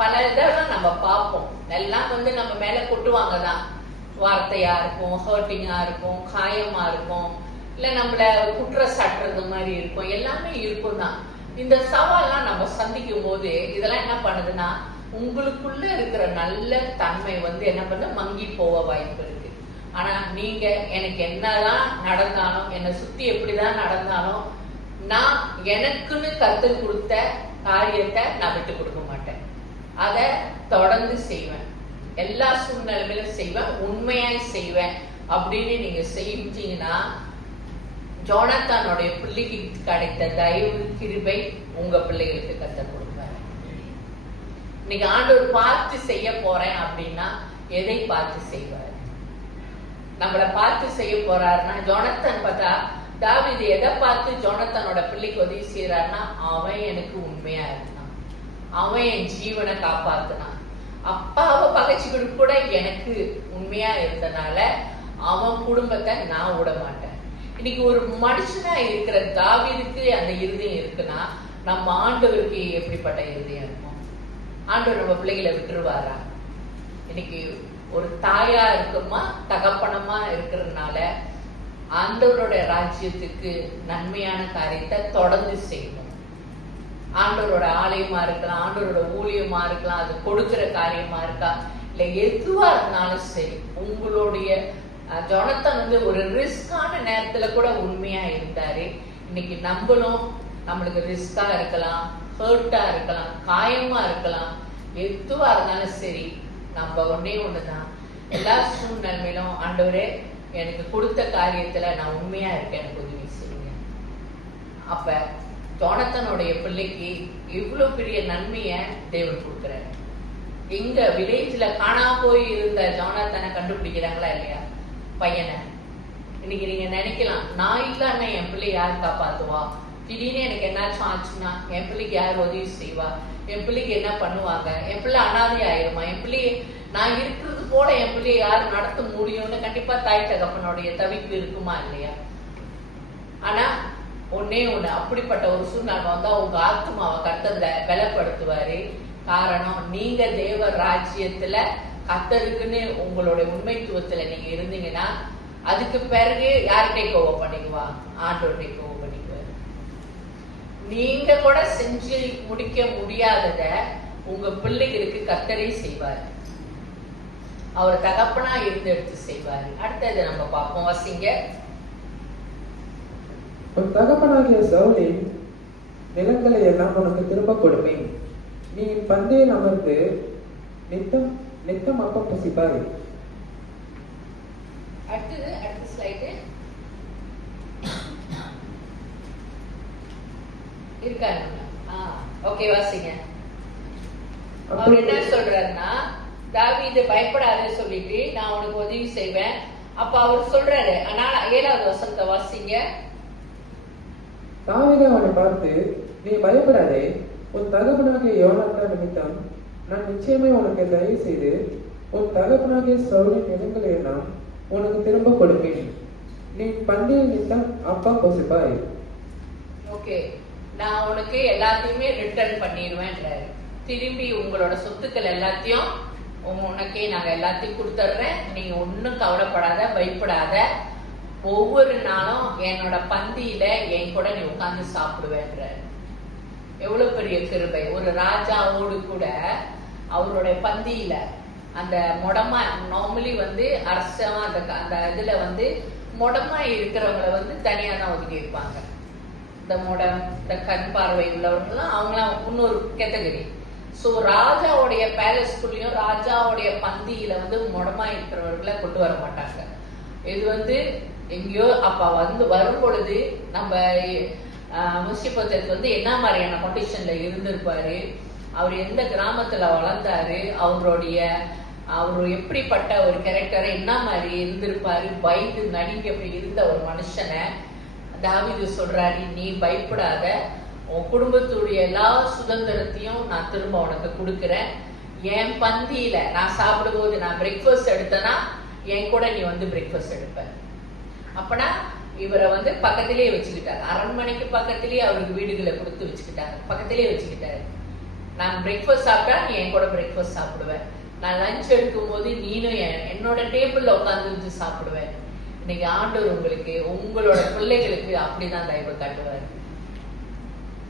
பல இதெல்லாம் நம்ம பார்ப்போம், எல்லாம் நம்ம மேல கொட்டுவாங்கதான். வார்த்தையா இருக்கும், ஹர்ட்டிங்கா இருக்கும், காயமா இருக்கும், இல்ல நம்மள குற்ற சாட்டுறது மாதிரி இருக்கும், எல்லாமே இருக்கும் தான். இந்த சவால்லாம் நம்ம சந்திக்கும் போது இதெல்லாம் என்ன பண்ணுதுன்னா, உங்களுக்குள்ள இருக்கிற நல்ல தன்மை என்ன பண்ண மங்கி போக வாய்ப்பு இருக்கு. ஆனா நீங்க எனக்கு என்னதான் நடந்தாலும், என்னை சுத்தி எப்படிதான் நடந்தாலும், நான் எனக்குன்னு கர்த்தர் கொடுத்த காரியத்தை நான் விட்டு கொடுக்க மாட்டேன். அத தொடர்ந்து செய்வேன், எல்லா சூழ்நிலையிலும் செய்வேன், உண்மையாய் செய்வேன் அப்படின்னு நீங்க செஞ்சீங்கன்னா, ஜோனத்தானுடைய பிள்ளைக்கு கிடைத்த தயவு கிருபை உங்க பிள்ளைகளுக்கு கர்த்தர் கொடுப்பாரு. இன்னைக்கு ஆண்டவர் பார்த்து செய்ய போறேன் அப்படின்னா எதை பார்த்து செய்வார்? நம்மள பார்த்து செய்ய போறாருன்னா, ஜோனத்தான் பார்த்தா தாவீது எதை பார்த்து ஜோனத்தானோட பிள்ளைக்கு உதவி செய்யறாருன்னா, அவன் எனக்கு உண்மையா இருந்தான், அவன் என் ஜீவனை காப்பாத்தினான், அப்பாவை பகைச்சுக்கிட்டு கூட எனக்கு உண்மையா இருந்தனால அவன் குடும்பத்தை நான் விட மாட்டேன். இன்னைக்கு ஒரு மனுஷனா இருக்கிற தாவீதுக்கு அந்த இருதயம் இருக்குன்னா, நம்ம ஆண்டவருக்கு எப்படிப்பட்ட இருதயம் இருக்கும்? ஆண்டவர் நம்ம பிள்ளைகளை விட்டுருவாரா? இன்னைக்கு ஒரு தாயா இருக்குமா தகப்பனமா இருக்கிறதுனால ஆண்டவரோட ராஜ்யத்துக்கு நன்மையான காரியத்தை தொடர்ந்து செய்யணும். ஆண்டவரோட ஆலயமா இருக்கலாம், ஆண்டவரோட ஊழியமா இருக்கலாம், அது கொடுக்கிற காரியமா இருக்கா, இல்ல எதுவா இருந்தாலும் சரி, உங்களுடைய ஜோனத்தன் வந்து ஒரு ரிஸ்கான நேரத்துல கூட உண்மையா இருந்தாரு. இன்னைக்கு நம்மளுக்கு ரிஸ்கா இருக்கலாம், ஹர்ட்டா இருக்கலாம், காயமா இருக்கலாம், எதுவா இருந்தாலும் சரி, நம்ம ஒண்ணுதான், எல்லா சூழ்நிலையிலும் ஆண்டவரே எனக்கு கொடுத்த காரியத்துல நான் உண்மையா இருக்கேன், எனக்கு உதவி செய்யுங்க. அப்ப ஜோனத்தனுடைய பிள்ளைக்கு இவ்வளவு பெரிய நன்மைய தேவன் கொடுக்கிறார். எங்க வில்லேஜ்ல காணா போய் இருந்த ஜோனத்தனை கண்டுபிடிக்கிறாங்களா இல்லையா? பையனை. இன்னைக்கு நீங்க நினைக்கலாம், நான் இல்லன்னா என் பிள்ளை யார் காப்பாத்துவா, திடீர்னு எனக்கு என்னாச்சும் ஆச்சுன்னா என் பிள்ளைக்கு யார் உதவி செய்வா, என் பிள்ளைக்கு என்ன பண்ணுவாங்க, என் பிள்ளை அனாதை ஆயிருமா, என் பிள்ளைய நான் இருக்கிறது போல என் பிள்ளைய யார் நடத்த முடியும்னு கண்டிப்பா தாய் தகப்பனுடைய தவிப்பு இருக்குமா இல்லையா? ஆனா ஒன்னே ஒண்ணு, அப்படிப்பட்ட ஒரு சூழ்நிலை வந்தா உங்க ஆத்மாவை கர்த்தர்ல பலப்படுத்துவாரு. காரணம், நீங்க தேவ ராஜ்யத்துல கர்த்தருக்குன்னு உங்களுடைய உண்மைத்துவத்துல நீங்க இருந்தீங்கன்னா அதுக்கு பிறகு யார்கிட்ட கோவம் பண்ணிக்குவா? ஆண்டவர்கிட்ட கோவம் பண்ணிக்குவாரு. நீங்க கூட செஞ்சு முடிக்க முடியாதத உங்க பிள்ளைகளுக்கு கர்த்தரே செய்வாரு. அவர் தகப்பனா இருந்து எடுத்து செய்வாரு. அடுத்தது நம்ம பார்ப்போம், வாசிங்க. உன் தகப்பனாகிய சவுலின் நிலங்களை எல்லாம் உனக்கு திரும்ப கொடுப்பேன். நீ பந்தையில் அமர்ந்து நித்தம் நித்தம் அப்பம் புசிப்பாய். அடுத்த ஸ்லைடு இருக்காங்க. ஓகே, வாசிங்க. அவர் என்ன சொல்றாருன்னா, தாவீது பயப்படாத சொல்லிட்டு நான் உனக்கு உதவி செய்வேன். அப்ப அவர் சொல்றாரு, ஆனால் 7வது வசனத்தை வாசிங்க. தாவீது அவனை பார்த்து, நீ பயப்படாதே, உன் தகப்பனாகிய யோனத்தான் நிமித்தம் நான் நிச்சயமே உனக்கு தயவு செய்து உன் தகப்பனாகிய சவுலின் நிலங்களை எல்லாம் உனக்கு திரும்ப கொடுப்பேன். நீ பந்தியில் நித்தம் அப்பம் புசிப்பாய். ஓகே, நான் உனக்கு எல்லாத்தையுமே ரிட்டர்ன் பண்ணிடுவேன்றாரு. திரும்பி உங்களோட சொத்துக்கள் எல்லாத்தையும் உனக்கே நாங்க எல்லாத்தையும் கொடுத்துட்றேன், நீங்க ஒன்னும் கவலைப்படாத, பயப்படாத. ஒவ்வொரு நாளும் என்னோட பந்தியில என் கூட நீ உட்கார்ந்து சாப்பிடுவேன்ற. எவ்வளவு பெரிய கிருபை! ஒரு ராஜாவோடு கூட அவருடைய பந்தியில அந்த மொடமா, நார்மலி வந்து அரசம் அந்த இதுல வந்து மொடமா இருக்கிறவங்களை வந்து தனியா தான் ஒதுக்கி இருப்பாங்க. இந்த மொடம், இந்த கண் பார்வை உள்ளவங்கலாம் அவங்களாம் இன்னொரு கேட்டகரி. சோ ராஜாவுடைய பேலஸ்குள்ளயும் ராஜாவுடைய பந்தியில வந்து மொடமா இருக்கிறவர்களை கொண்டு வர மாட்டாங்க. இது வந்து எங்கேயோ அப்ப வந்து வரும் பொழுது நம்ம முஸ்லிபத்துக்கு வந்து என்ன மாதிரியான கண்டிஷன்ல இருந்திருப்பாரு, அவர் எந்த கிராமத்துல வளர்ந்தாரு, அவரு எப்படிப்பட்ட ஒரு கேரக்டரை என்ன மாதிரி இருந்திருப்பாரு, பயந்து நடுங்கி அப்படி இருந்த ஒரு மனுஷனை தாவீது சொல்றாரு, நீ பயப்படாத, உன் குடும்பத்துடைய எல்லா சுதந்திரத்தையும் நான் திரும்ப உனக்கு கொடுக்குறேன். என் பந்தியில நான் சாப்பிடும்போது நான் பிரேக்ஃபாஸ்ட் எடுத்தேன்னா என் கூட நீ வந்து பிரேக்ஃபாஸ்ட் எடுப்ப. அப்பனா இவரை வந்து பக்கத்திலேயே வச்சுக்கிட்டாரு, அரண்மனைக்கு பக்கத்திலேயே அவருக்கு வீடுகளை கொடுத்து வச்சுக்கிட்டாரு, பக்கத்திலேயே வச்சுக்கிட்டாரு. நான் பிரேக்ஃபாஸ்ட் சாப்பிட்டா நீ என் கூட பிரேக்ஃபாஸ்ட் சாப்பிடுவேன், நான் லஞ்ச் எடுக்கும் போது நீனும் என்னோட டேபிள்ல உட்காந்து வச்சு சாப்பிடுவேன். இன்னைக்கு ஆண்டவர் உங்களுக்கு உங்களோட பிள்ளைகளுக்கு அப்படிதான் தயவு காட்டுவாரு.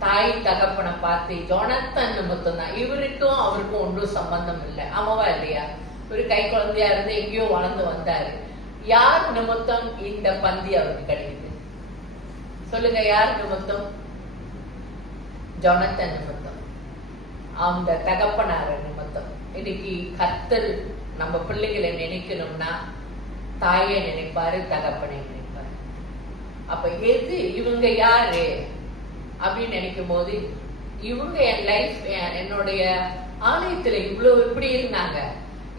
தாய் தகப்பனை பார்த்து ஜோனத்தன் நிமித்தம் தான், இவருக்கும் அவருக்கும் ஒன்றும் சம்பந்தம் இல்லை, ஆமாவா இல்லையா? ஒரு கை குழந்தையா இருந்து எங்கேயோ வளர்ந்து வந்தாரு. யார் நிமித்தம் இந்த பந்தி அவருக்கு கிடைக்குது? சொல்லுங்க, யார் நிமித்தம்? ஜோனத்தன் நிமித்தம், அந்த தகப்பனார நிமித்தம். இன்னைக்கு கர்த்தர் நம்ம பிள்ளைகளை நினைக்கணும்னா தாயை நினைப்பாரு, தகப்பனை நினைப்பாரு. அப்ப எது இவங்க யாரு அப்படின்னு நினைக்கும் போது, இவங்க என் லைஃப், என்னுடைய ஆலயத்துல இவ்வளவு இப்படி இருந்தாங்க,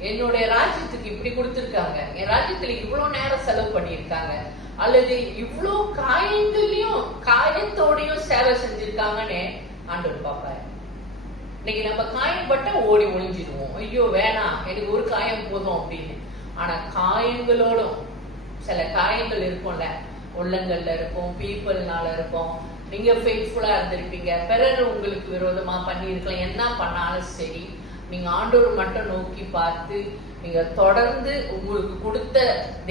என்னுடைய ராஜ்யத்துக்கு இப்படி கொடுத்திருக்காங்க, என் ராஜ்யத்துல இவ்வளவு நேரம் செலவு பண்ணியிருக்காங்க, அல்லது இவ்வளவு காயத்தோடையும் சேவை செஞ்சிருக்காங்கன்னு ஆண்டவர் பாப்பாரு. இன்னைக்கு நம்ம காயப்பட்ட ஓடி ஒளிஞ்சிடுவோம், ஐயோ வேணாம் எனக்கு ஒரு காயம் போதும் அப்படின்னு. ஆனா காயங்களோடும் சில காயங்கள் இருக்கும்ல, உள்ளங்கள்ல இருக்கும், பீப்புள்னால இருக்கும், நீங்க ஃபெய்த்ஃபுல்லா இருந்திருப்பீங்க. பிறர் உங்களுக்கு விரோதமா பண்ணியிருக்கலாம். என்ன பண்ணாலும் சரி, நீங்க ஆண்டவர் மட்டும் நோக்கி பார்த்து நீங்க தொடர்ந்து உங்களுக்கு கொடுத்த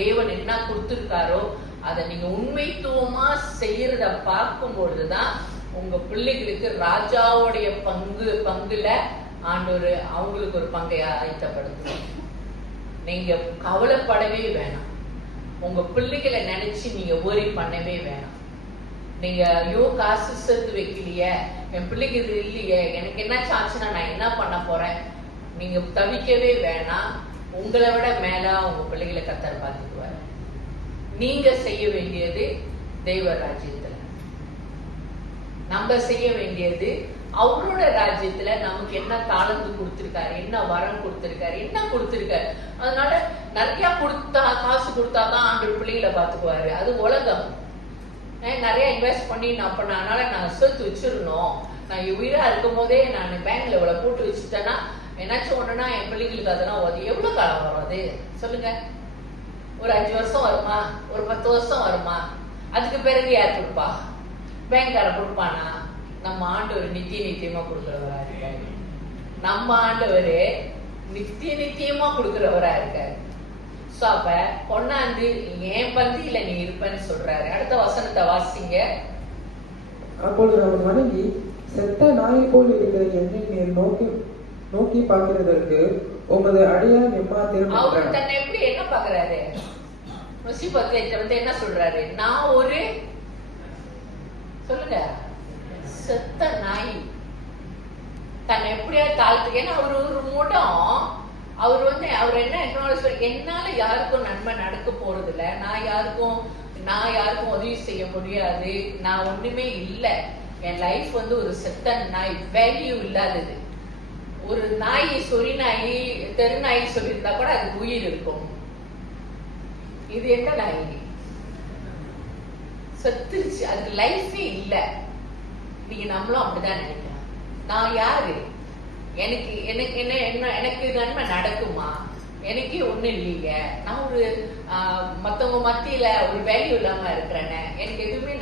தேவன் என்ன கொடுத்திருக்காரோ அதை நீங்க உண்மைத்துவமா செய்யறத பார்க்கும் பொழுதுதான் உங்க பிள்ளைகளுக்கு ராஜாவுடைய பங்குல ஆண்டவர் அவங்களுக்கு ஒரு பங்கை ஆயத்தப்படுத்தும். நீங்க கவலைப்படவே வேணாம். உங்க பிள்ளைகளை நினைச்சு நீங்க worry பண்ணவே வேணாம். நீங்க ஐயோ காசு சேர்த்து வைக்கலையே, என் பிள்ளைக்கு இது இல்லையே, எனக்கு என்ன ஆச்சுன்னா நான் என்ன பண்ண போறேன், நீங்க தவிக்கவே வேணாம். உங்களை விட மேல உங்க பிள்ளைகளை கர்த்தர் பார்த்துக்குவார். நீங்க செய்ய வேண்டியது தெய்வ ராஜ்யத்துல, நம்ம செய்ய வேண்டியது அவரோட ராஜ்யத்துல நமக்கு என்ன தாளந்து கொடுத்திருக்காரு, என்ன வரம் கொடுத்திருக்காரு, என்ன கொடுத்திருக்காரு. அதனால நிறைய கொடுத்தா, காசு கொடுத்தாதான் ஆண்டவர் பிள்ளைகளை பார்த்துக்குவாரு. அது உலகம். நிறைய இன்வெஸ்ட் பண்ணி நான் பண்ண, அதனால நான் சேர்த்து வச்சிடணும். நான் உயிரா இருக்கும் போதே நான் பேங்க்ல இவ்வளவு போட்டு வச்சுட்டேன்னா என்னாச்சும் ஒண்ணுன்னா என் பிள்ளைங்களுக்கு அதெல்லாம் எவ்வளவு காலம் வரும்? அது சொல்லுங்க. ஒரு 5 வருஷம் வருமா? ஒரு 10 வருஷம் வருமா? அதுக்கு பிறகு யார் கொடுப்பா? பேங்க்கார கொடுப்பானா? நம்ம ஆண்டவர் நித்தியமா கொடுக்கிறவரா இருக்காரு. நம்ம ஆண்டவர் நித்தியமா கொடுக்கிறவரா இருக்காரு. அப்ப கொண்டாந்து ஏன் பந்தியில நீ இருப்பேன்னு சொல்றாரு. அடுத்த வசனத்தை வாசிங்க. அப்பொழுது அவன் வணங்கி, செத்த நாயை போல் இருக்கிற என்னை நீர் நோக்கி பார்க்கிறதற்கு உமது அடியான் எம்மாத்திரம். அவர் தன்னை எப்படி என்ன பாக்குறாரு? முசிபத்துல வந்து என்ன சொல்றாரு? நான் ஒரு சொல்லுங்க செத்த நாய். தன்னை எப்படியா தாழ்த்துக்கு. ஏன்னா அவர் ஒரு மூடம். அவர் வந்து அவர் என்ன என்னால யாருக்கும் நன்மை நடக்க போறது இல்ல, நான் யாருக்கும் உதவி செய்ய முடியாது, நான் ஒண்ணுமே இல்லை, என் லைஃப் வந்து ஒரு செத்த நாய், வேல்யூ இல்லாதது. ஒரு நாய், சொறி நாய், தெரு நாய் சொல்லியிருந்தா கூட அதுக்கு உயிர் இருக்கும். இது என்ன நாய்? செத்துருச்சு, அதுக்கு லைஃபே இல்லை. நீங்க நம்மளும் அப்படிதான் நினைக்கிறோம். நான் யாரு? எனக்கு எனக்கு நன்மை நடக்குமா? எனக்கே ஒண்ணு இல்லைங்க. நான் ஒரு மத்தவங்க மத்தியில ஒரு வேல்யூ இல்லாம இருக்கிறேன்னு எனக்கு எதுவுமே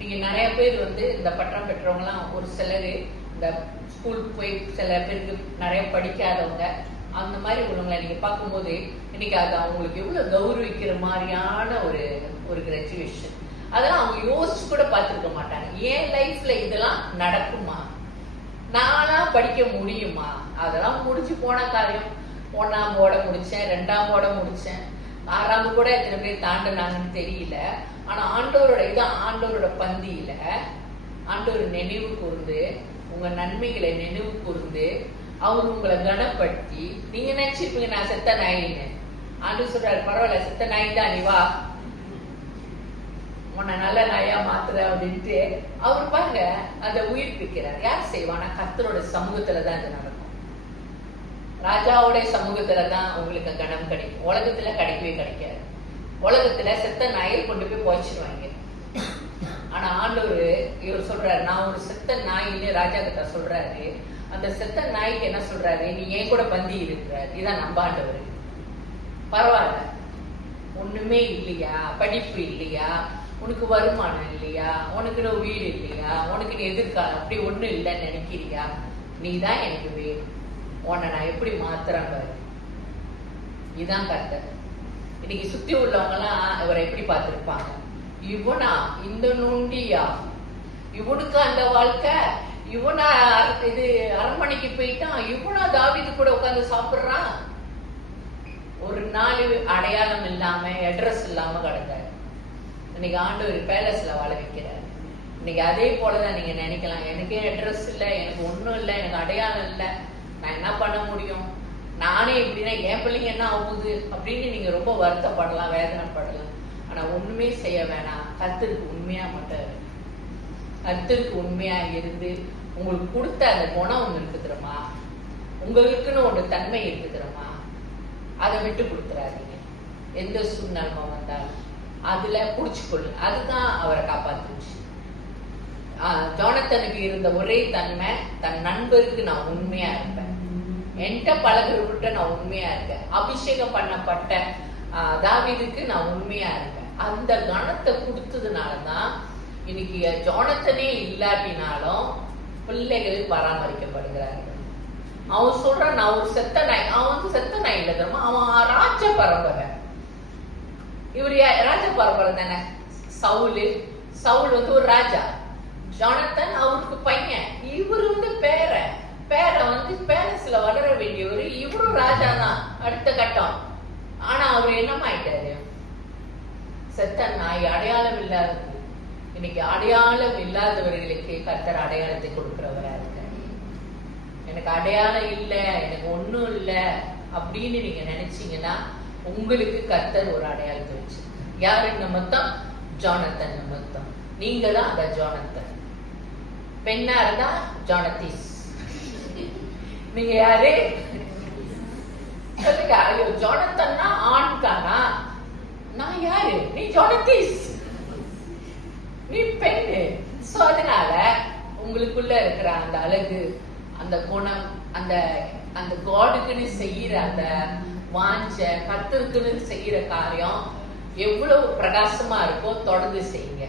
நீங்க நிறைய பேர் வந்து இந்த பட்டம் பெற்றவங்க எல்லாம், ஒரு சிலர் இந்த ஸ்கூல் போய் சில பேருக்கு நிறைய படிக்காதவங்க, அந்த மாதிரி உள்ளவங்களை நீங்க பார்க்கும்போது இன்னைக்கு அது அவங்களுக்கு எவ்வளவு கௌரவிக்கிற மாதிரியான ஒரு கிராஜுவேஷன். அதெல்லாம் அவங்க யோசிச்சு கூட பார்த்திருக்க மாட்டாங்க. என் லைஃப்ல இதெல்லாம் நடக்குமா? நானா படிக்க முடியுமா? அதெல்லாம் முடிச்சு போன காரியம். 1ஆம் போர்ட முடிச்சேன், 2ஆம் போர்ட முடிச்சேன், 6ஆம் கூட எத்தனை பேர் தாண்டினாங்கன்னு தெரியல. ஆனா ஆண்டவரோட பந்தியில ஆண்டவர் நினைவு கூர்ந்து, உங்க நன்மைகளை நினைவு கூர்ந்து, அவர் உங்களை கனப்படுத்தி, நீங்க நினைச்சிருப்பீங்க நான் செத்த நாயின்னு. ஆண்டு சொல்றாரு, பரவாயில்ல செத்த நாய் தான், நீ வா, உன்னை நல்ல நாயா மாத்துற அப்படின்ட்டு அவர் பாருங்க அதை உயிர்ப்பிக்கிறார். யார் செய்வானா? கர்த்தரோட சமூகத்துலதான் இது நடக்கும். ராஜாவோட சமூகத்துலதான் உங்களுக்கு கனம் கிடைக்கும். உலகத்துல கிடைக்கவே கிடைக்காது. உலகத்துல செத்த நாயை கொண்டு போய் புதைச்சிருவாங்க. ஆனா ஆண்டவர் இவர் சொல்றாரு, நான் ஒரு செத்த நாயின்னு ராஜா கிட்ட சொல்றாரு. அந்த செத்த நாய்க்கு என்ன சொல்றாரு? நீ ஏன் கூட பந்தி இருக்கிறார். இதான் நம்ப ஆண்டவர். பரவாயில்ல, ஒண்ணுமே இல்லையா, படிப்பு இல்லையா, உனக்கு வருமானம் இல்லையா, உனக்குன்னு வீடு இல்லையா, உனக்குன்னு எதிர்காலம் அப்படி ஒண்ணு இல்லைன்னு நினைக்கிறியா, நீ தான் எனக்கு வேணும், உன்னை நான் எப்படி மாத்துறேன் பாரு. இதுதான் கர்த்தர். இன்னைக்கு சுத்தி உள்ளவங்க எல்லாம் இவரை எப்படி பார்த்திருப்பாங்க? இவனா இந்த நொண்டியா, இவனுக்கு அந்த வாழ்க்கை, இவனா இது அரண்மனைக்கு போயிட்டான், இவனா தாவீது கூட உட்கார்ந்து சாப்பிடுறான். ஒரு நாள் அடையாளம் இல்லாம அட்ரஸ் இல்லாம கிடந்தாரு. இன்னைக்கு ஆண்டவர் பேலஸ்ல வாழ வைக்கிறார். இன்னைக்கு அதே போலதான் நீங்க நினைக்கலாம், எனக்கே அட்ரஸ் இல்லை, எனக்கு ஒண்ணும் இல்லை, எனக்கு அடையாளம் இல்லை, நான் என்ன பண்ண முடியும், நானே இப்படின்னா என் பிள்ளைங்க என்ன ஆகுது அப்படின்னு நீங்க ரொம்ப வருத்தப்படலாம், வேதனைப்படலாம். ஆனா ஒண்ணுமே செய்ய வேணாம். கர்த்தருக்கு உண்மையா மட்டும் கர்த்தருக்கு உண்மையா இருந்து, உங்களுக்கு கொடுத்த அந்த குணம் ஒண்ணு இருக்கு தெரியுமா, உங்களுக்குன்னு ஒரு தன்மை இருக்கு தெரியுமா, அதை விட்டு கொடுத்துறாதீங்க. எந்த சூழ்நிலை வந்தாலும் அதுல புடிச்சுக்கொள்ளு. அதுதான் அவரை காப்பாத்துச்சு. ஜோனத்தனுக்கு இருந்த ஒரே தன்மை, தன் நண்பருக்கு நான் உண்மையா இருப்பேன், என்கிட்ட பழகிறவர்கிட்ட நான் உண்மையா இருக்கேன், அபிஷேகம் பண்ணப்பட்ட தாவீதுக்கு நான் உண்மையா இருக்கேன். அந்த கணத்தை கொடுத்ததுனாலதான் இன்னைக்கு ஜோனத்தனே இல்லாட்டினாலும் பிள்ளைகள் பராமரிக்கப்படுகிறார்கள். அவன் சொல்றான், நான் ஒரு செத்த நாய். அவன் வந்து செத்த நாய் இல்ல தெரியுமா, அவன் ராஜ பரம்பரை. இவரு ராஜ பரம்பரை தானே. சவுல் வந்து ஒரு ராஜா, ஜோனத்தன் அவருக்கு பையன், இவரு வந்து பேர வந்து பேலஸ்ல வளர வேண்டியவரு, இவரும் ராஜா தான் அடுத்த கட்டம். ஆனா அவரு என்னமாயிட்டாரு, செத்த நாய், அடையாளம் இல்லாதது. இன்னைக்கு அடையாளம் இல்லாதவர்களுக்கு கர்த்தர் அடையாளத்தை கொடுக்கிறவரா இருக்காரு. எனக்கு அடையாளம் இல்ல, எனக்கு ஒண்ணும் இல்ல அப்படின்னு நீங்க நினைச்சீங்கன்னா உங்களுக்கு கர்த்தர் ஒரு அடையாளத்தை வச்சு. யாரு நிமித்தம்? ஜோனத்தன் நிமித்தம். நீங்க தான் அந்த ஜோனத்தன். பெண்ணா இருந்தா ஜோனத்திஸ். நீங்க யாரு சொல்லுங்க. ஐயோ, ஜோனத்தன்னா ஆண் தானா? நான் யாரு? நீ ஜோனத்திஸ், நீ பெண்ணு. சோ அதனால உங்களுக்குள்ள இருக்கிற அந்த அழகு, அந்த குணம், அந்த அந்த காடுக்குன்னு செய்யற அந்த வாஞ்ச, கர்த்தருக்குன்னு செய்யற காரியம் எவ்வளவு பிரகாசமா இருக்கோ தொடர்ந்து செய்யுங்க.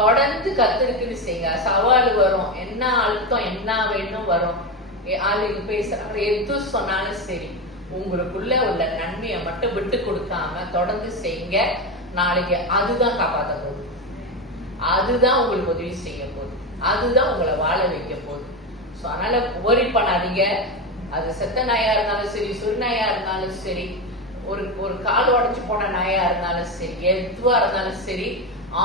தொடர்ந்து கர்த்தருக்குன்னு செய்யுங்க. சவால் வரும், என்ன அழுத்தம் என்ன வேணும் வரும், ஆளுக்கு பேசுறாங்க, எது சொன்னாலும் சரி, உங்களுக்குள்ள உள்ள நன்மையை மட்டும் விட்டு கொடுக்காம தொடர்ந்து செய்யுங்க. நாளைக்கு அதுதான் காப்பாற்ற போகுது, அதுதான் உங்களுக்கு உதவி செய்ய போகுது, அதுதான் உங்களை வாழ வைக்க போகுது. ஸோ அதனால worry பண்ணாதீங்க. அது செத்த நாயா இருந்தாலும் சரி, சுருநாயா இருந்தாலும் சரி, ஒரு கால் உடைச்சு போன நாயா இருந்தாலும் சரி, எதுவா இருந்தாலும் சரி,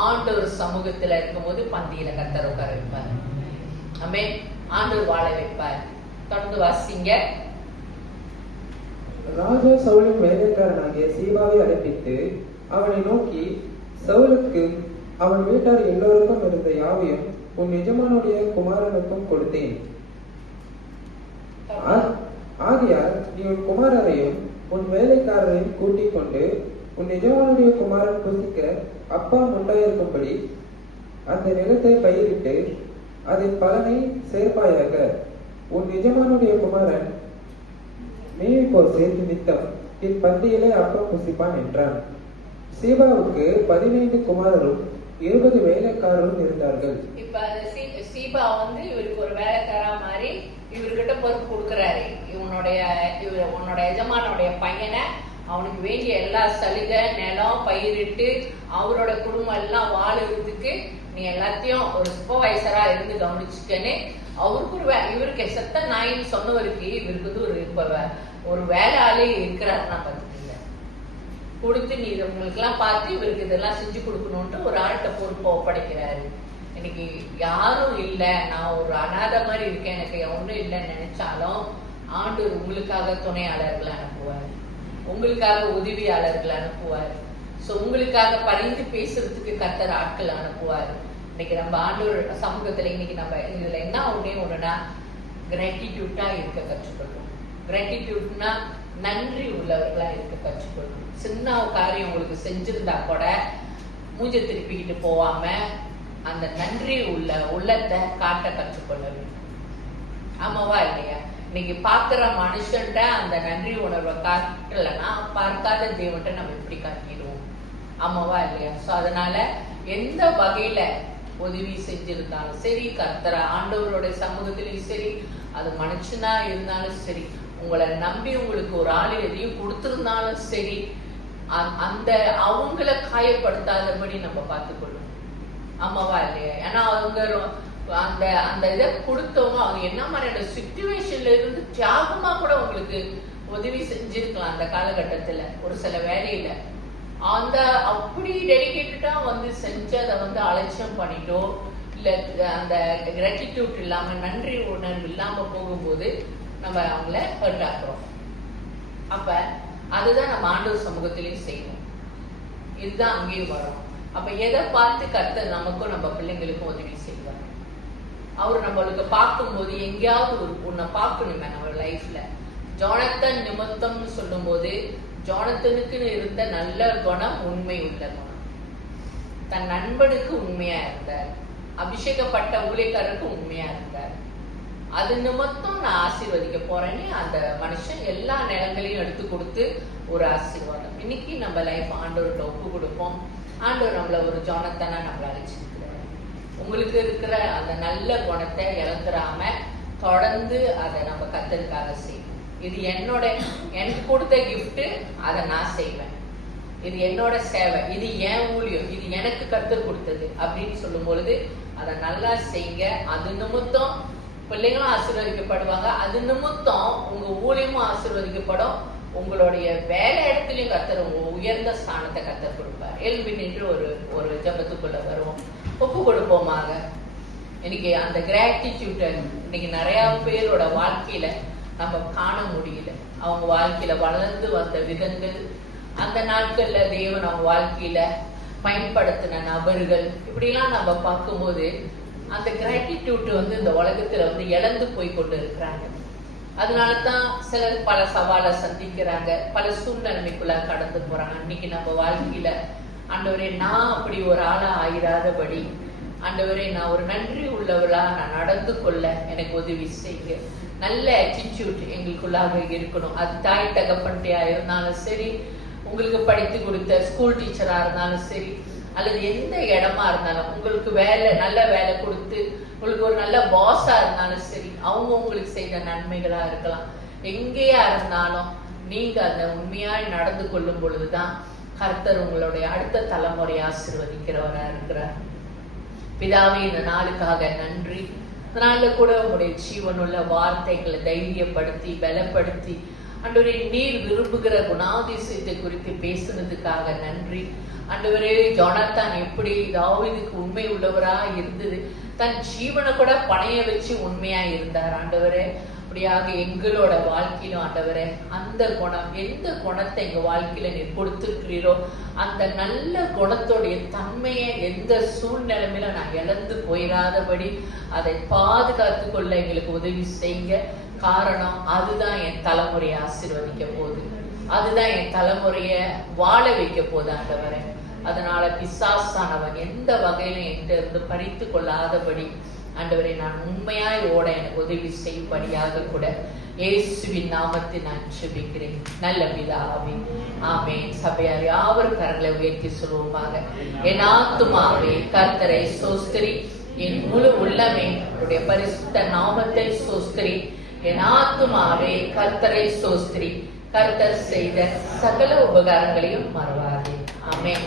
ஆண்டவர் சமூகத்துல இருக்கும்போது பந்தியில கர்த்தர் உட்கார வைப்பார். ஆமென். ஆண்டவர் வாழ வைப்பார். தொடர்ந்து வாசிங்க. ராஜா சவுலின் வேலைக்காரனாகிய சீபாவை அழைப்பித்து அவனை நோக்கி, சவுலுக்கு அவன் வீட்டார் எல்லோருக்கும் இருந்த யாவையும் உன் எஜமானுடைய குமாரனுக்கும் கொடுத்தேன். ஆகையால் நீ உன் குமாரரையும் உன் வேலைக்காரரையும் கூட்டிக் கொண்டு உன் எஜமானுடைய குமாரன் புசிக்க அப்பா உண்டாயிருக்கும்படி அந்த நிலத்தை பயிரிட்டு அதன் பலனை சேர்ப்பாயாக. உன் எஜமானுடைய குமாரன் மேய்போசேத் நிமித்தம் என் பந்தியிலே அப்பம் புசிப்பான் என்றான். சீபாவுக்கு 15 குமாரரும் 20 வேலைக்காரரும் இருந்தார்கள். இப்ப சீபா வந்து இவருக்கு ஒரு வேலைக்காரா மாதிரி இவர்கிட்ட பொறுப்பு கொடுக்கிறாரு. உன்னோட எஜமானுடைய பையனை அவனுக்கு வேண்டிய எல்லா சலுகை, நிலம், பயிரிட்டு அவரோட குடும்பம் எல்லாம் வாழுறதுக்கு நீ எல்லாத்தையும் ஒரு சூப்பர்வைசரா இருந்து கவனிச்சுக்கன்னு அவருக்கு இவருக்கு செத்த நாயின்னு சொன்னவருக்கு இவருக்கு ஒரு வேலை ஆளே இருக்கிறாருன்னா பாத்துக்கீங்க. கொடுத்து நீ உங்களுக்கு எல்லாம் பார்த்து இவருக்கு இதெல்லாம் செஞ்சு கொடுக்கணும்ட்டு ஒரு ஆள்கிட்ட பொறுப்பை ஒப்படைக்கிறாரு. இன்னைக்கு யாரும் இல்ல, நான் ஒரு அநாத மாதிரி இருக்கேன், எனக்கு ஒண்ணும் இல்லைன்னு நினைச்சாலும் ஆண்டவர் உங்களுக்காக துணையாளர்களை அனுப்புவார், உங்களுக்காக உதவியாளர்களை அனுப்புவார். சோ உங்களுக்காக பரிந்து பேசுறதுக்கு கர்த்தர் ஆட்கள் அனுப்புவார். இன்னைக்கு நம்ம ஆண்டவர் சமூகத்துல இன்னைக்கு நம்ம இதுல என்ன ஒண்ணுனா கிராட்டிடியூட்டா இருக்க கற்றுக்கொள்ளும். கிராட்டிடியூட்னா நன்றி உள்ளவர்களா இருக்க கற்றுக்கொள்ளும். சின்ன காரியம் உங்களுக்கு செஞ்சிருந்தா கூட மூஞ்ச திருப்பிக்கிட்டு போவாம அந்த நன்றி உள்ளத்தை காட்ட கற்றுக்கொள்ள வேண்டும். ஆமாவா இல்லையா? இன்னைக்கு பாக்குற மனுஷன்ட்ட அந்த நன்றி உணர்வை காட்டலன்னா பார்க்காத தேவன்ட்ட நம்ம எப்படி காட்டிடுவோம்? ஆமாவா இல்லையா? சோ அதனால எந்த வகையில உதவி செஞ்சிருந்தாலும் சரி, கர்த்தர ஆண்டவரோட சமூகத்திலையும் சரி, அது மனுஷனா இருந்தாலும் சரி, உங்களை நம்பி உங்களுக்கு ஒரு ஆள் எதையும் கொடுத்திருந்தாலும் சரி, அந்த அவங்கள காயப்படுத்தாதபடி நம்ம பார்த்துக்கொள்ளும். ஆமாவா இல்லையா? ஏன்னா அவங்க அந்த இதை கொடுத்தவங்க அவங்க என்ன மாதிரியான சிச்சுவேஷன்ல இருந்து தியாகமா கூட உங்களுக்கு உதவி செஞ்சிருக்கலாம். அந்த காலகட்டத்துல ஒரு சில வேலையில அந்த அப்படி டெடிகேட்டடா வந்து செஞ்சதை வந்து அலட்சியம் பண்ணிட்டோ இல்ல அந்த கிராட்டிடியூட் இல்லாம நன்றி உணர்வு இல்லாம போகும்போது நம்ம அவங்கள ஹர்ட் ஆக்குறோம். அப்ப அதுதான் நம்ம ஆண்டவர் சமூகத்திலையும் செய்யணும். இதுதான் அங்கேயும் வரும். அப்ப எதை பார்த்து கர்த்தர் நமக்கும் நம்ம பிள்ளைங்களுக்கும் உதவி செய்வார். அவர் நம்மளுக்கு பார்க்கும்போது எங்கேயாவது உன்னை பார்க்கணுமே நம்ம லைஃப்ல. ஜோனத்தன் நிமித்தம்னு சொல்லும் போது ஜோனத்தனுக்குன்னு இருந்த நல்ல குணம் உண்மை உள்ள குணம். தன் நண்பனுக்கு உண்மையா இருந்தார், அபிஷேகப்பட்ட ஊழியக்காரருக்கு உண்மையா இருந்தார். அது நிமித்தம் நான் ஆசீர்வதிக்க போறேன்னு அந்த மனுஷன் எல்லா நிலங்களையும் எடுத்து கொடுத்து ஒரு ஆசீர்வாதம். இன்னைக்கு நம்ம லைஃப் ஆண்டவர்கிட்ட ஒப்பு கொடுப்போம். ஆண்டவர் நம்மள ஒரு ஜோனத்தானா நம்மள அழைச்சிருக்கிறார். உங்களுக்கு இருக்கிற அந்த நல்ல குணத்தை இழந்துடாம தொடர்ந்து அதை நம்ம கத்தருக்காக செய்யணும். இது எனக்கு கொடுத்த கிஃப்ட், அதை நான் செய்வேன். இது என்னோட சேவை, இது என் ஊழியம், இது எனக்கு கத்தர் கொடுத்தது அப்படின்னு சொல்லும் பொழுது அதை நல்லா செய்யுங்க. அது நிமித்தம் பிள்ளைங்களும் ஆசீர்வதிக்கப்படுவாங்க. அது நிமித்தம் உங்க ஊழியமும் ஆசீர்வதிக்கப்படும். உங்களுடைய வேலை இடத்துலயும் கத்தர் உயர்ந்த ஸ்தானத்தை கத்தர் கொடுப்பார். எழுப்பி நின்று ஒரு ஜபத்துக்குள்ள வருவோம், ஒப்பு கொடுப்போமாக. இன்னைக்கு அந்த கிராட்டிடியூட இன்னைக்கு நிறைய பேரோட வாழ்க்கையில நம்ம காண முடியல. அவங்க வாழ்க்கையில வளர்ந்து வந்த விதங்கள், அந்த நாட்கள்ல தேவன் அவங்க வாழ்க்கையில பயன்படுத்தின நபர்கள், இப்படி எல்லாம் நம்ம பார்க்கும்போது அந்த கிராட்டிடியூட் இந்த உலகத்துல இழந்து போய் கொண்டு இருக்கிறாங்க. அதனாலதான் சிலர் பல சவாலை சந்திக்கிறாங்க, பல சூழ்நிலைக்குள்ள கடந்து போறாங்க. இன்னைக்கு நம்ம வாழ்க்கையில ஆண்டவரே நான் அப்படி ஒரு ஆளா ஆயிராதபடி, ஆண்டவரே நான் ஒரு நன்றி உள்ளவளா நான் நடந்து கொள்ள எனக்கு உதவி செய்யுங்க. நல்ல ஆட்டிடியூட் எங்களுக்குள்ளாக இருக்கணும். அது தாய் தகப்பன்டையா இருந்தாலும் சரி, உங்களுக்கு படித்து கொடுத்த ஸ்கூல் டீச்சரா இருந்தாலும் சரி, அல்லது எந்த இடமா இருந்தாலும், உங்களுக்கு நல்ல வேலை கொடுத்து உங்களுக்கு ஒரு நல்ல பாஸா இருந்தாலும் சரி, அவங்க உங்களுக்கு செய்த நன்மைகளா இருக்கலாம். எங்கேயா இருந்தாலும் நீங்க அந்த உண்மையாய் நடந்து கொள்ளும் பொழுதுதான் கர்த்தர் உங்களுடைய அடுத்த தலைமுறை ஆசீர்வதிக்கிறவரா இருக்கிறார். பிதாவே, இந்த நாளுக்காக நன்றி. இந்த நாள்ல கூட உங்களுடைய ஜீவனுள்ள வார்த்தைகளை தைரியப்படுத்தி பலப்படுத்தி ஆண்டவரே நீர் விரும்புகிற குணாதிசயத்தை குறித்து பேசுனதுக்காக நன்றி. ஆண்டவரே, ஜோனத்தான் எப்படி தாவீதுக்கு உண்மை உள்ளவரா இருந்தது, தன் ஜீவனை கூட பணைய வச்சு உண்மையா இருந்தார். ஆண்டவரே, அப்படியாக எங்களோட வாழ்க்கையிலும் ஆண்டவரே அந்த குணம், எந்த குணத்தை எங்க வாழ்க்கையில நீர் கொடுத்திருக்கிறீரோ அந்த நல்ல குணத்தோடைய தன்மையை எந்த சூழ்நிலைமையில நான் இழந்து போயிடாதபடி அதை பாதுகாத்து கொள்ள எங்களுக்கு உதவி செய்ய. காரணம், அதுதான் என் தலைமுறையை ஆசீர்வதிக்க போகுது, அதுதான் என் தலைமுறைய வாழ வைக்க போகுது ஆண்டவரே. அதனால பிசாசானவன் எந்த வகையிலும் என்கிட்ட இருந்து பறித்து கொள்ளாதபடி ஆண்டவரே நான் உண்மையாய் ஓட எனக்கு உதவி செய்யும்படியாக கூட இயேசுவின் நாமத்தில் நான் ஜெபிக்கிறேன் நல்ல பிதாவே, ஆமென். சபையார் யாவரும் கரங்களை உயர்த்தி சொல்லுவோமாக. என் ஆத்துமாவே கர்த்தரை ஸ்தோத்திரி, என் முழு உள்ளமே அவருடைய பரிசுத்த நாமத்தை ஸ்தோத்திரி. என் ஆத்துமாவே கர்த்தரை ஸ்தோத்திரி, கர்த்தர் செய்த சகல உபகாரங்களையும் மறவாதே. ஆமென்.